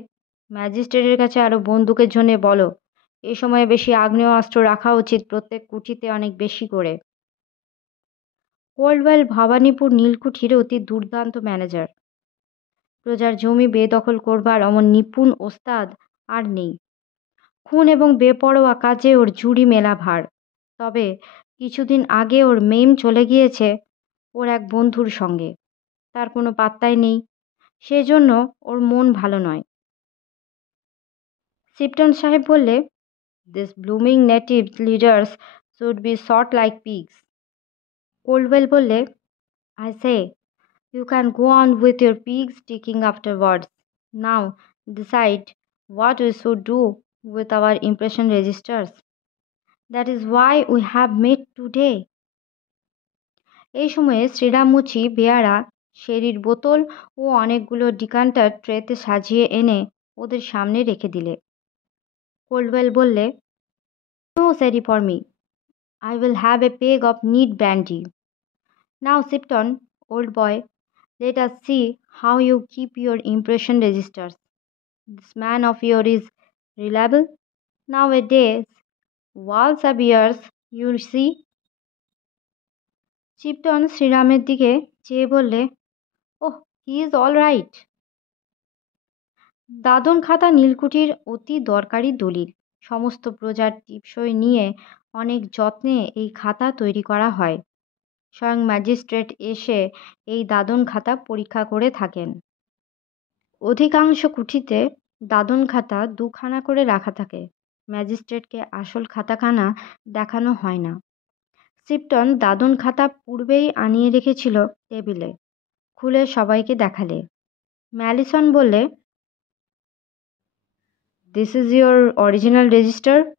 ম্যাজিস্ট্রেটের কাছে আরও বন্দুকের জন্যে বলো, এই সময়ে বেশি আগ্নেয়াস্ত্র রাখা উচিত প্রত্যেক কুঠিতে অনেক বেশি করে। কোল্ডওয়েল ভবানীপুর নীলকুঠির অতি দুর্দান্ত ম্যানেজার। প্রজার জমি বেদখল করবার অমন নিপুণ ওস্তাদ আর নেই। খুন এবং বেপরোয়া কাজে ওর জুড়ি মেলা ভার। তবে কিছুদিন আগে ওর মেম চলে গিয়েছে ওর এক বন্ধুর সঙ্গে, তার কোনো পাত্তাই নেই, সেজন্য ওর মন ভালো নয়। শিপটন সাহেব বললে, this blooming native leaders should be shot like pigs. Coldwell বললে, I say, you can go on with your pig sticking afterwards. Now decide what we should do with our impression registers. That is why we have met today. এই সময়ে শ্রীরাম মুচি বেয়ারা শেরির বোতল ও অনেকগুলো ডিকান্টার ট্রেতে সাজিয়ে এনে ওদের সামনে রেখে দিলে। কোল্ডওয়েল বললে, নো সেরি for me, I will have a peg of neat brandy. Now, Sipton, old boy, let us see how you keep your impression registers. This man of yours is reliable. Nowadays, walls are beers, you see. চিপটন শ্রীরামের দিকে চেয়ে বললে, ওহ, he is all right. দাদন খাতা নীলকুঠির অতি দরকারি দলিল। সমস্ত প্রজার টিপসই নিয়ে অনেক যত্নে এই খাতা তৈরি করা হয়। স্বয়ং ম্যাজিস্ট্রেট এসে এই দাদন খাতা পরীক্ষা করে থাকেন। অধিকাংশ কুঠিতে দাদন খাতা দুখানা করে রাখা থাকে। ম্যাজিস্ট্রেটকে আসল খাতাখানা দেখানো হয় না। সিপটন দাদন খাতা পূর্বেই আনিয়ে রেখেছিল টেবিলে। খুলে সবাইকে দেখালে। ম্যালিসন বললে, "This is your original register?"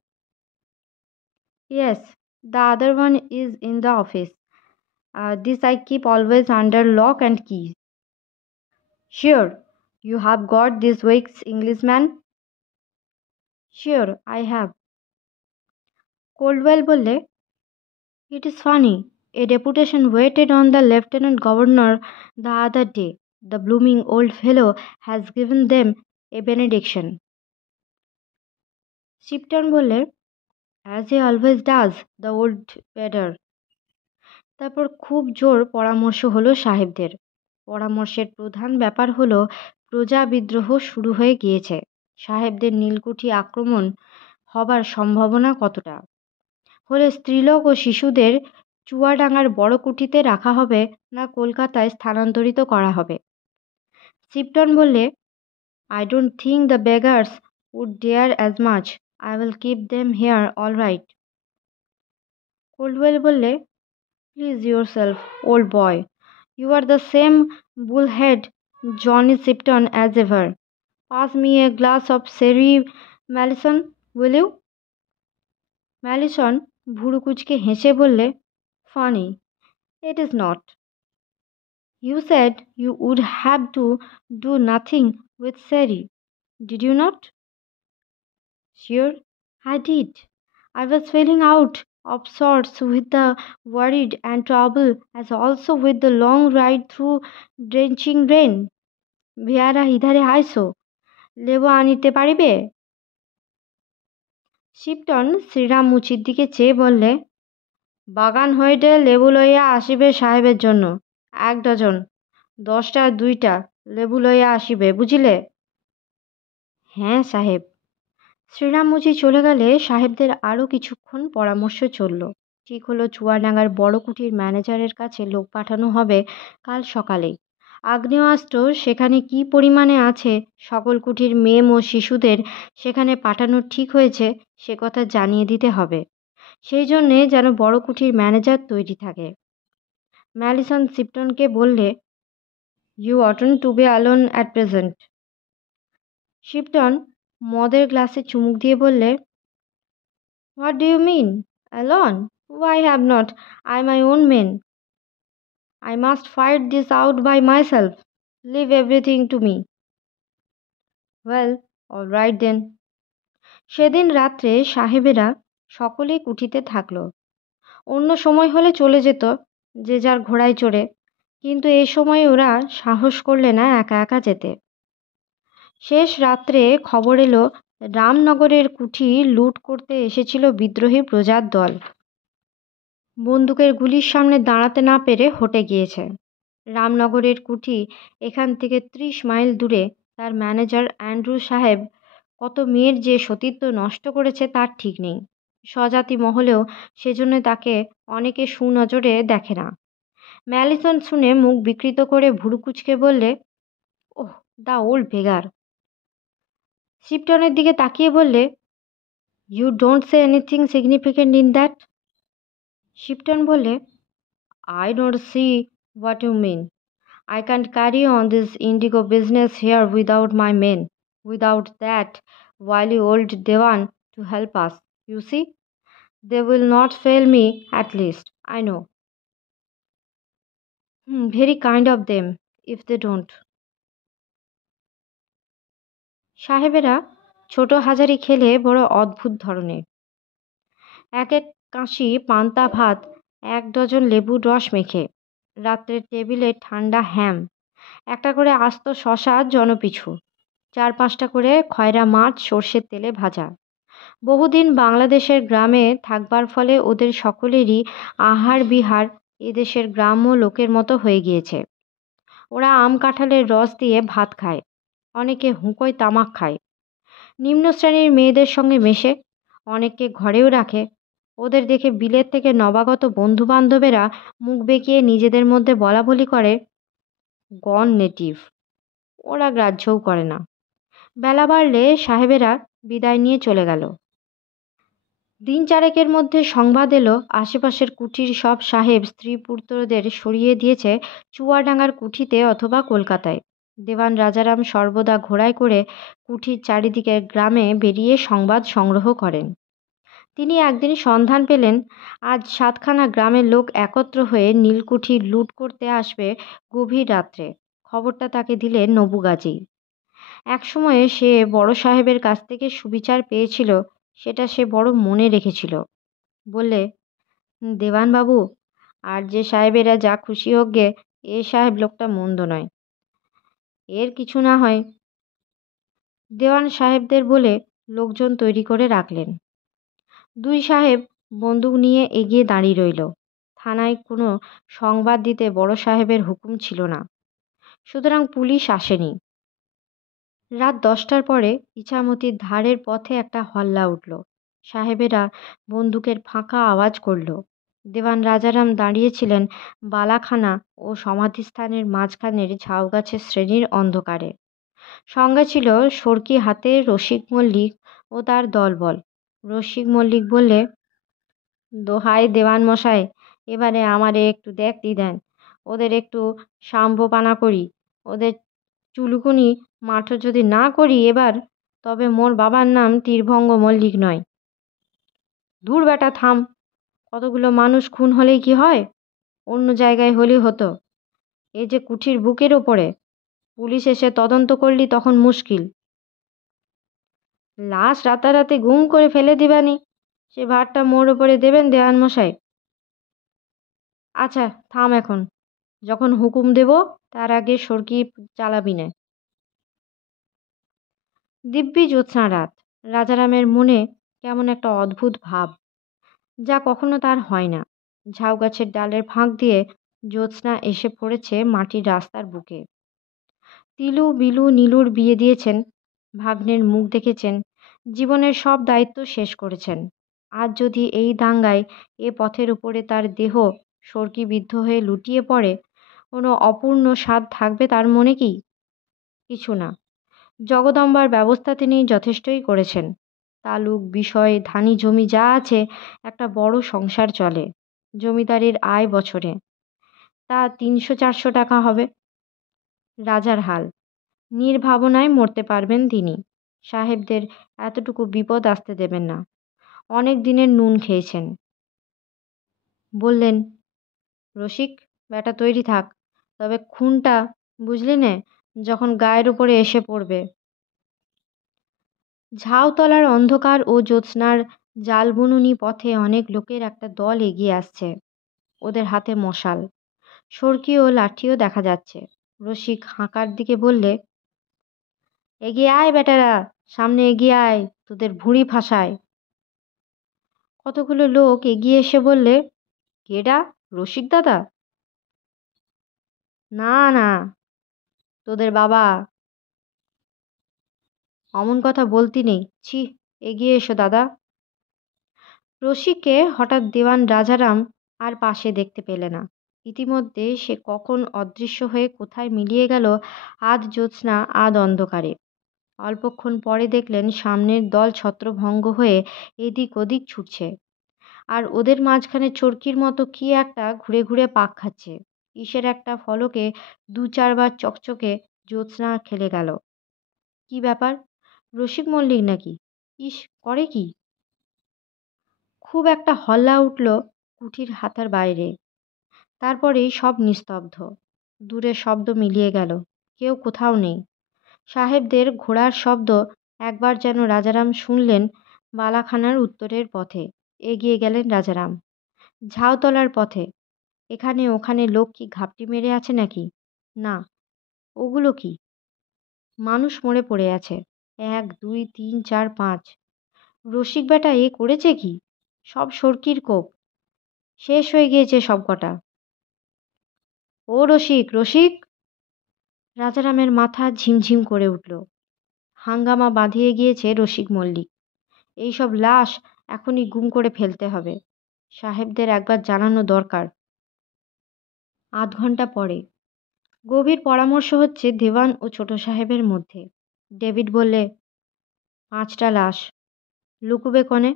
"Yes, the other one is in the office. This I keep always under lock and key." "Sure, you have got this week's Englishman?" "Sure, I have." কোল্ডওয়েল বললে, "It is funny. A deputation waited on the lieutenant governor the other day. The blooming old fellow has given them a benediction." Shipton বললে, "As he always does, the old bedder." তারপর খুব জোর পরামর্শ হলো সাহেবদের। পরামর্শের প্রধান ব্যাপার হলো প্রজা বিদ্রোহ শুরু হয়ে গিয়েছে। সাহেবদের নীলকুঠি আক্রমণ হবার সম্ভাবনা কতটা? হলে স্ত্রীলোক ও শিশুদের চুয়াডাঙ্গার বড় কুঠিতে রাখা হবে না কলকাতায় স্থানান্তরিত করা হবে? শিপটন বললে, "I don't think the beggars would dare as much. I will keep them here all right." কোল্ডওয়েল বললে, "Please yourself, old boy. You are the same bullhead Johnny Shipton as ever. Pass me a glass of sherry, Malison, will you?" ম্যালিসন ভুরু কুচকে হেসে বললে, "Funny. It is not. You said you would have to do nothing with sherry, did you not?" "Sure, I did. I was feeling out of sorts with the worried and trouble, as also with the long ride through drenching rain. ভেয়ারা ইধারে আইসো, লেবু আনিতে পারিবে?" Shipton Shriram মুচির দিকে চেয়ে বললে, "বাগান হইতে লেবু লইয়া আসিবে সাহেবের জন্য 1 ডজন, 10টা 2টা লেবু লইয়া আসিবে, বুঝিলে?" "হ্যাঁ সাহেব।" শ্রীরাম মুচি চলে গেলে সাহেবদের আরও কিছুক্ষণ পরামর্শ চলল। ঠিক হলো চুয়াডাঙ্গার বড় কুঠির ম্যানেজারের কাছে লোক পাঠানো হবে কাল সকালেই। আগ্নেয়াস্ত্র সেখানে কি পরিমাণে আছে, সকল কুঠির মেম ও শিশুদের সেখানে পাঠানোর ঠিক হয়েছে সে কথা জানিয়ে দিতে হবে। সেই জন্যে যেন বড় কুঠির ম্যানেজার তৈরি থাকে। ম্যালিসন শিপটনকে বললে, "You oughtn't to be alone at present." Shipton মদের গ্লাসে চুমুক দিয়ে বললে, "What do you mean? Alone? Why have not I my own men? I must fight this out by myself. Leave everything to me." "Well, all right then." সেদিন রাত্রে সাহেবেরা সকলেই কুঠিতে থাকল। অন্য সময় হলে চলে যেত যে যার ঘোড়ায় চড়ে, কিন্তু এ সময় ওরা সাহস করলে না একা একা যেতে। শেষ রাত্রে খবর এলো রামনগরের কুঠি লুট করতে এসেছিল বিদ্রোহী প্রজার দল। বন্দুকের গুলির সামনে দাঁড়াতে না পেরে হটে গিয়েছে। রামনগরের কুঠি এখান থেকে 30 মাইল দূরে। তার ম্যানেজার অ্যান্ড্রু সাহেব কত মেয়ের যে সতীত্ব নষ্ট করেছে তার ঠিক নেই। স্বজাতি মহলেও সেজন্য তাকে অনেকে সুনজরে দেখে না। ম্যালিসন শুনে মুখ বিকৃত করে ভুরু কুচকে বললে, "ওহ, দ্য ওল্ড বেগার।" শিপটনের দিকে তাকিয়ে বললে, "You don't say anything significant in that?" Shipton বললে, "I don't see what you mean. I can't carry on this indigo business here without my men, without that wily old Dewan to help us. You see, they will not fail me, at least, I know. Very kind of them, if they don't." সাহেবেরা ছোট হাজারি খেলে বড় অদ্ভুত ধরনের। এক এক কাশি পান্তা ভাত, 1 dozen লেবুর রস মেখে, রাত্রে টেবিলে ঠান্ডা হ্যাম, একটা করে আস্ত শশা জনপিছু, 4-5টা করে খয়রা মাছ সর্ষের তেলে ভাজা। বহুদিন বাংলাদেশের গ্রামে থাকবার ফলে ওদের সকলেরই আহার বিহার এদেশের গ্রাম্য লোকের মতো হয়ে গিয়েছে। ওরা আম কাঁঠালের রস দিয়ে ভাত খায়, অনেকে হুঁকোয় তামাক খায়, নিম্ন শ্রেণীর মেয়েদের সঙ্গে মেশে, অনেককে ঘরেও রাখে। ওদের দেখে বিলেত থেকে নবাগত বন্ধু বান্ধবেরা মুখ বেঁকিয়ে নিজেদের মধ্যে বলাবলি করে, গন নেটিভ। ওরা গ্রাহ্যও করে না। বেলা বাড়লে সাহেবেরা বিদায় নিয়ে চলে গেল। দিন চারেকের মধ্যে সংবাদ এলো আশেপাশের কুঠির সব সাহেব স্ত্রী পুত্রদের সরিয়ে দিয়েছে চুয়াডাঙ্গার কুঠিতে অথবা কলকাতায়। দেওয়ান রাজারাম সর্বদা ঘোড়ায় করে কুঠির চারিদিকের গ্রামে বেরিয়ে সংবাদ সংগ্রহ করেন। তিনি একদিন সন্ধান পেলেন আজ 7খানা গ্রামের লোক একত্র হয়ে নীলকুঠি লুট করতে আসবে গভীর রাত্রে। খবরটা তাকে দিলেন নবুগাজী। একসময়ে সে বড় সাহেবের কাছ থেকে সুবিচার পেয়েছিল, সেটা সে বড় মনে রেখেছিল। বললে, দেওয়ানবাবু, আর যে সাহেবেরা যা খুশি হোক গে, এ সাহেব লোকটা মন্দ নয়, এর কিছু না হয়। দেওয়ান সাহেবদের বলে লোকজন তৈরি করে রাখলেন। 2 সাহেব বন্দুক নিয়ে এগিয়ে দাঁড়িয়ে রইল। থানায় কোনো সংবাদ দিতে বড় সাহেবের হুকুম ছিল না, সুতরাং পুলিশ আসেনি। রাত 10টার পরে ইছামতির ধারের পথে একটা হল্লা উঠল। সাহেবেরা বন্দুকের ফাঁকা আওয়াজ করল। দেওয়ান রাজারাম দাঁড়িয়েছিলেন বালাখানা ও সমাধিস্থানের মাঝখানের ঝাউগাছের শ্রেণীর অন্ধকারে। সঙ্গে ছিল সরকি হাতে রসিক মল্লিক ও তার দলবল। রসিক মল্লিক বললে, দোহাই দেওয়ান মশাই, এবারে আমারে একটু দেখতে দেন, ওদের একটু সাম্যপানা করি, ওদের চুলকুনি মাঠো যদি না করি এবার, তবে মোর বাবার নাম তীরভঙ্গ মল্লিক নয়। দূর বেটা থাম, কতগুলো মানুষ খুন হলেই কি হয়, অন্য জায়গায় হলেই হতো, এ যে কুঠির বুকের ওপরে, পুলিশ এসে তদন্ত করলি তখন মুশকিল। লাশ রাতারাতি গুম করে ফেলে দিবানি, সে ভারটা মোর ওপরে দেবেন দেওয়ান মশাই। আচ্ছা থাম এখন, যখন হুকুম দেব তার আগে সরকি চালাবি না। দিব্যি জ্যোৎস্না রাত। রাজারামের মনে কেমন একটা অদ্ভুত ভাব, যা কখনো তার হয় না। ঝাউ গাছের ডালের ফাঁক দিয়ে জ্যোৎস্না এসে পড়েছে মাটির রাস্তার বুকে। তিলু বিলু নীলুর বিয়ে দিয়েছেন, ভাগ্নের মুখ দেখেছেন, জীবনের সব দায়িত্ব শেষ করেছেন। আজ যদি এই দাঙ্গায় এ পথের উপরে তার দেহ সর্কিবিদ্ধ হয়ে লুটিয়ে পড়ে, কোনো অপূর্ণ স্বাদ থাকবে তার মনে কি? কিছু না। জগদম্বার ব্যবস্থা তিনি যথেষ্টই করেছেন। তালুক বিষয় ধানি জমি যা আছে, একটা বড় সংসার চলে। জমিদারির আয় বছরে তা 300-400 টাকা হবে। রাজার হাল, নির্ভাবনায় মরতে পারবেন তিনি। সাহেবদের এতটুকু বিপদ আসতে দেবেন না। অনেক দিনের নুন খেয়েছেন। বললেন, রসিক বেটা তৈরি থাক, তবে খুনটা বুঝলি নে, যখন গায়ের উপরে এসে পড়বে। ঝাউতলার অন্ধকার ও জ্যোৎস্নার জালবুনুনি পথে অনেক লোকের একটা দল এগিয়ে আসছে। ওদের হাতে মশাল, সরকি ও লাঠিও দেখা যাচ্ছে। রসিক হাঁকার দিকে বললে, এগিয়ে আয় বেটারা, সামনে এগিয়ে আয়, তোদের ভুঁড়ি ফাঁসায়। কতগুলো লোক এগিয়ে এসে বললে, কেডা, রসিক দাদা? না না, তোদের বাবা। অমন কথা বলতি নেই, ছি, এগিয়ে এসো দাদা। রসিককে হঠাৎ দেওয়ান রাজারাম আর পাশে দেখতে পেলে না। ইতিমধ্যে সে কখন অদৃশ্য হয়ে কোথায় মিলিয়ে গেল, আধ জ্যোৎস্না আধ অন্ধকারে। অল্পক্ষণ পরে দেখলেন সামনের দল ছত্রভঙ্গ হয়ে এদিক ওদিক ছুটছে, আর ওদের মাঝখানে চরকির মতো কি একটা ঘুরে ঘুরে পাক খাচ্ছে। কিসের একটা ফলকে 2-4 বার চকচকে জ্যোৎস্না খেলে গেল। কি ব্যাপার, রসিক মল্লিক নাকি? ইস, করে কি? খুব একটা হল্লা উঠল কুঠির হাতার বাইরে। তারপরেই সব নিস্তব্ধ। দূরে শব্দ মিলিয়ে গেল, কেউ কোথাও নেই। সাহেবদের ঘোড়ার শব্দ একবার যেন রাজারাম শুনলেন বালাখানার উত্তরের পথে। এগিয়ে গেলেন রাজারাম। ঝাউতলার পথে। এখানে ওখানে লোক কি ঘাপটি মেরে আছে নাকি? না। ওগুলো কি? মানুষ মরে পড়ে আছে। ১, ২, ৩, ৪, ৫। রসিক বেটা এ করেছে কি? সব সর্কির কোপ। শেষ হয়ে গিয়েছে সব কটা। ও রসিক, রসিক! রাজারামের মাথা ঝিমঝিম করে উঠল। হাঙ্গামা বাঁধিয়ে গিয়েছে রসিক মল্লিক। এইসব লাশ এখনই গুম করে ফেলতে হবে। সাহেবদের একবার জানানো দরকার। আধ ঘন্টা পরে গভীর পরামর্শ হচ্ছে দেওয়ান ও ছোট সাহেবের মধ্যে। ডেভিড বললে, ৫টা লাশ। লুকুবে কোণে?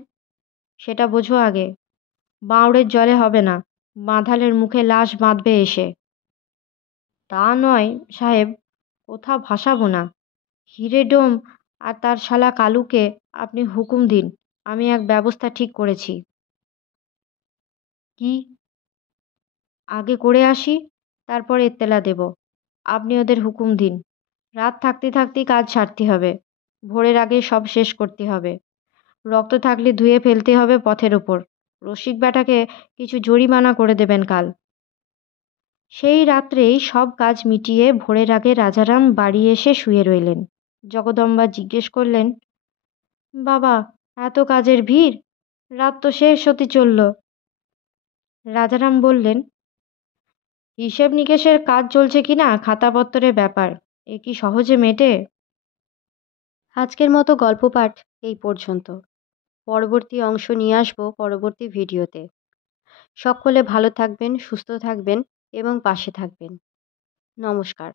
সেটা বোঝো আগে। বাঁওড়ের জলে হবে না। বাঁধালের মুখে লাশ বাঁধবে এসে। তা নয় সাহেব, কোথাও ভাসাবো না। হিরেডোম আর তার শালা কালুকে আপনি হুকুম দিন, আমি এক ব্যবস্থা ঠিক করেছি। কি? আগে করে আসি, তারপর এত্তেলা দেব। আপনি ওদের হুকুম দিন। রাত থাকতে থাকতেই কাজ সারতে হবে। ভোরের আগে সব শেষ করতে হবে। রক্ত থাকলে ধুয়ে ফেলতে হবে পথের ওপর। রসিক বেটাকে কিছু জরিমানা করে দেবেন কাল। সেই রাত্রেই সব কাজ মিটিয়ে ভোরের আগে রাজারাম বাড়ি এসে শুয়ে রইলেন। জগদম্বা জিজ্ঞেস করলেন, বাবা, এত কাজের ভিড়? রাত তো শেষ হতে চলল। রাজারাম বললেন, হিসেব নিকেশের কাজ চলছে কিনা খাতাপত্তরের ব্যাপার। এ কি সহজে মেটে? আজকের মতো গল্প পাঠ এই পর্যন্ত। পরবর্তী অংশ নিয়ে আসবো পরবর্তী ভিডিওতে। সকলে ভালো থাকবেন, সুস্থ থাকবেন এবং পাশে থাকবেন। নমস্কার।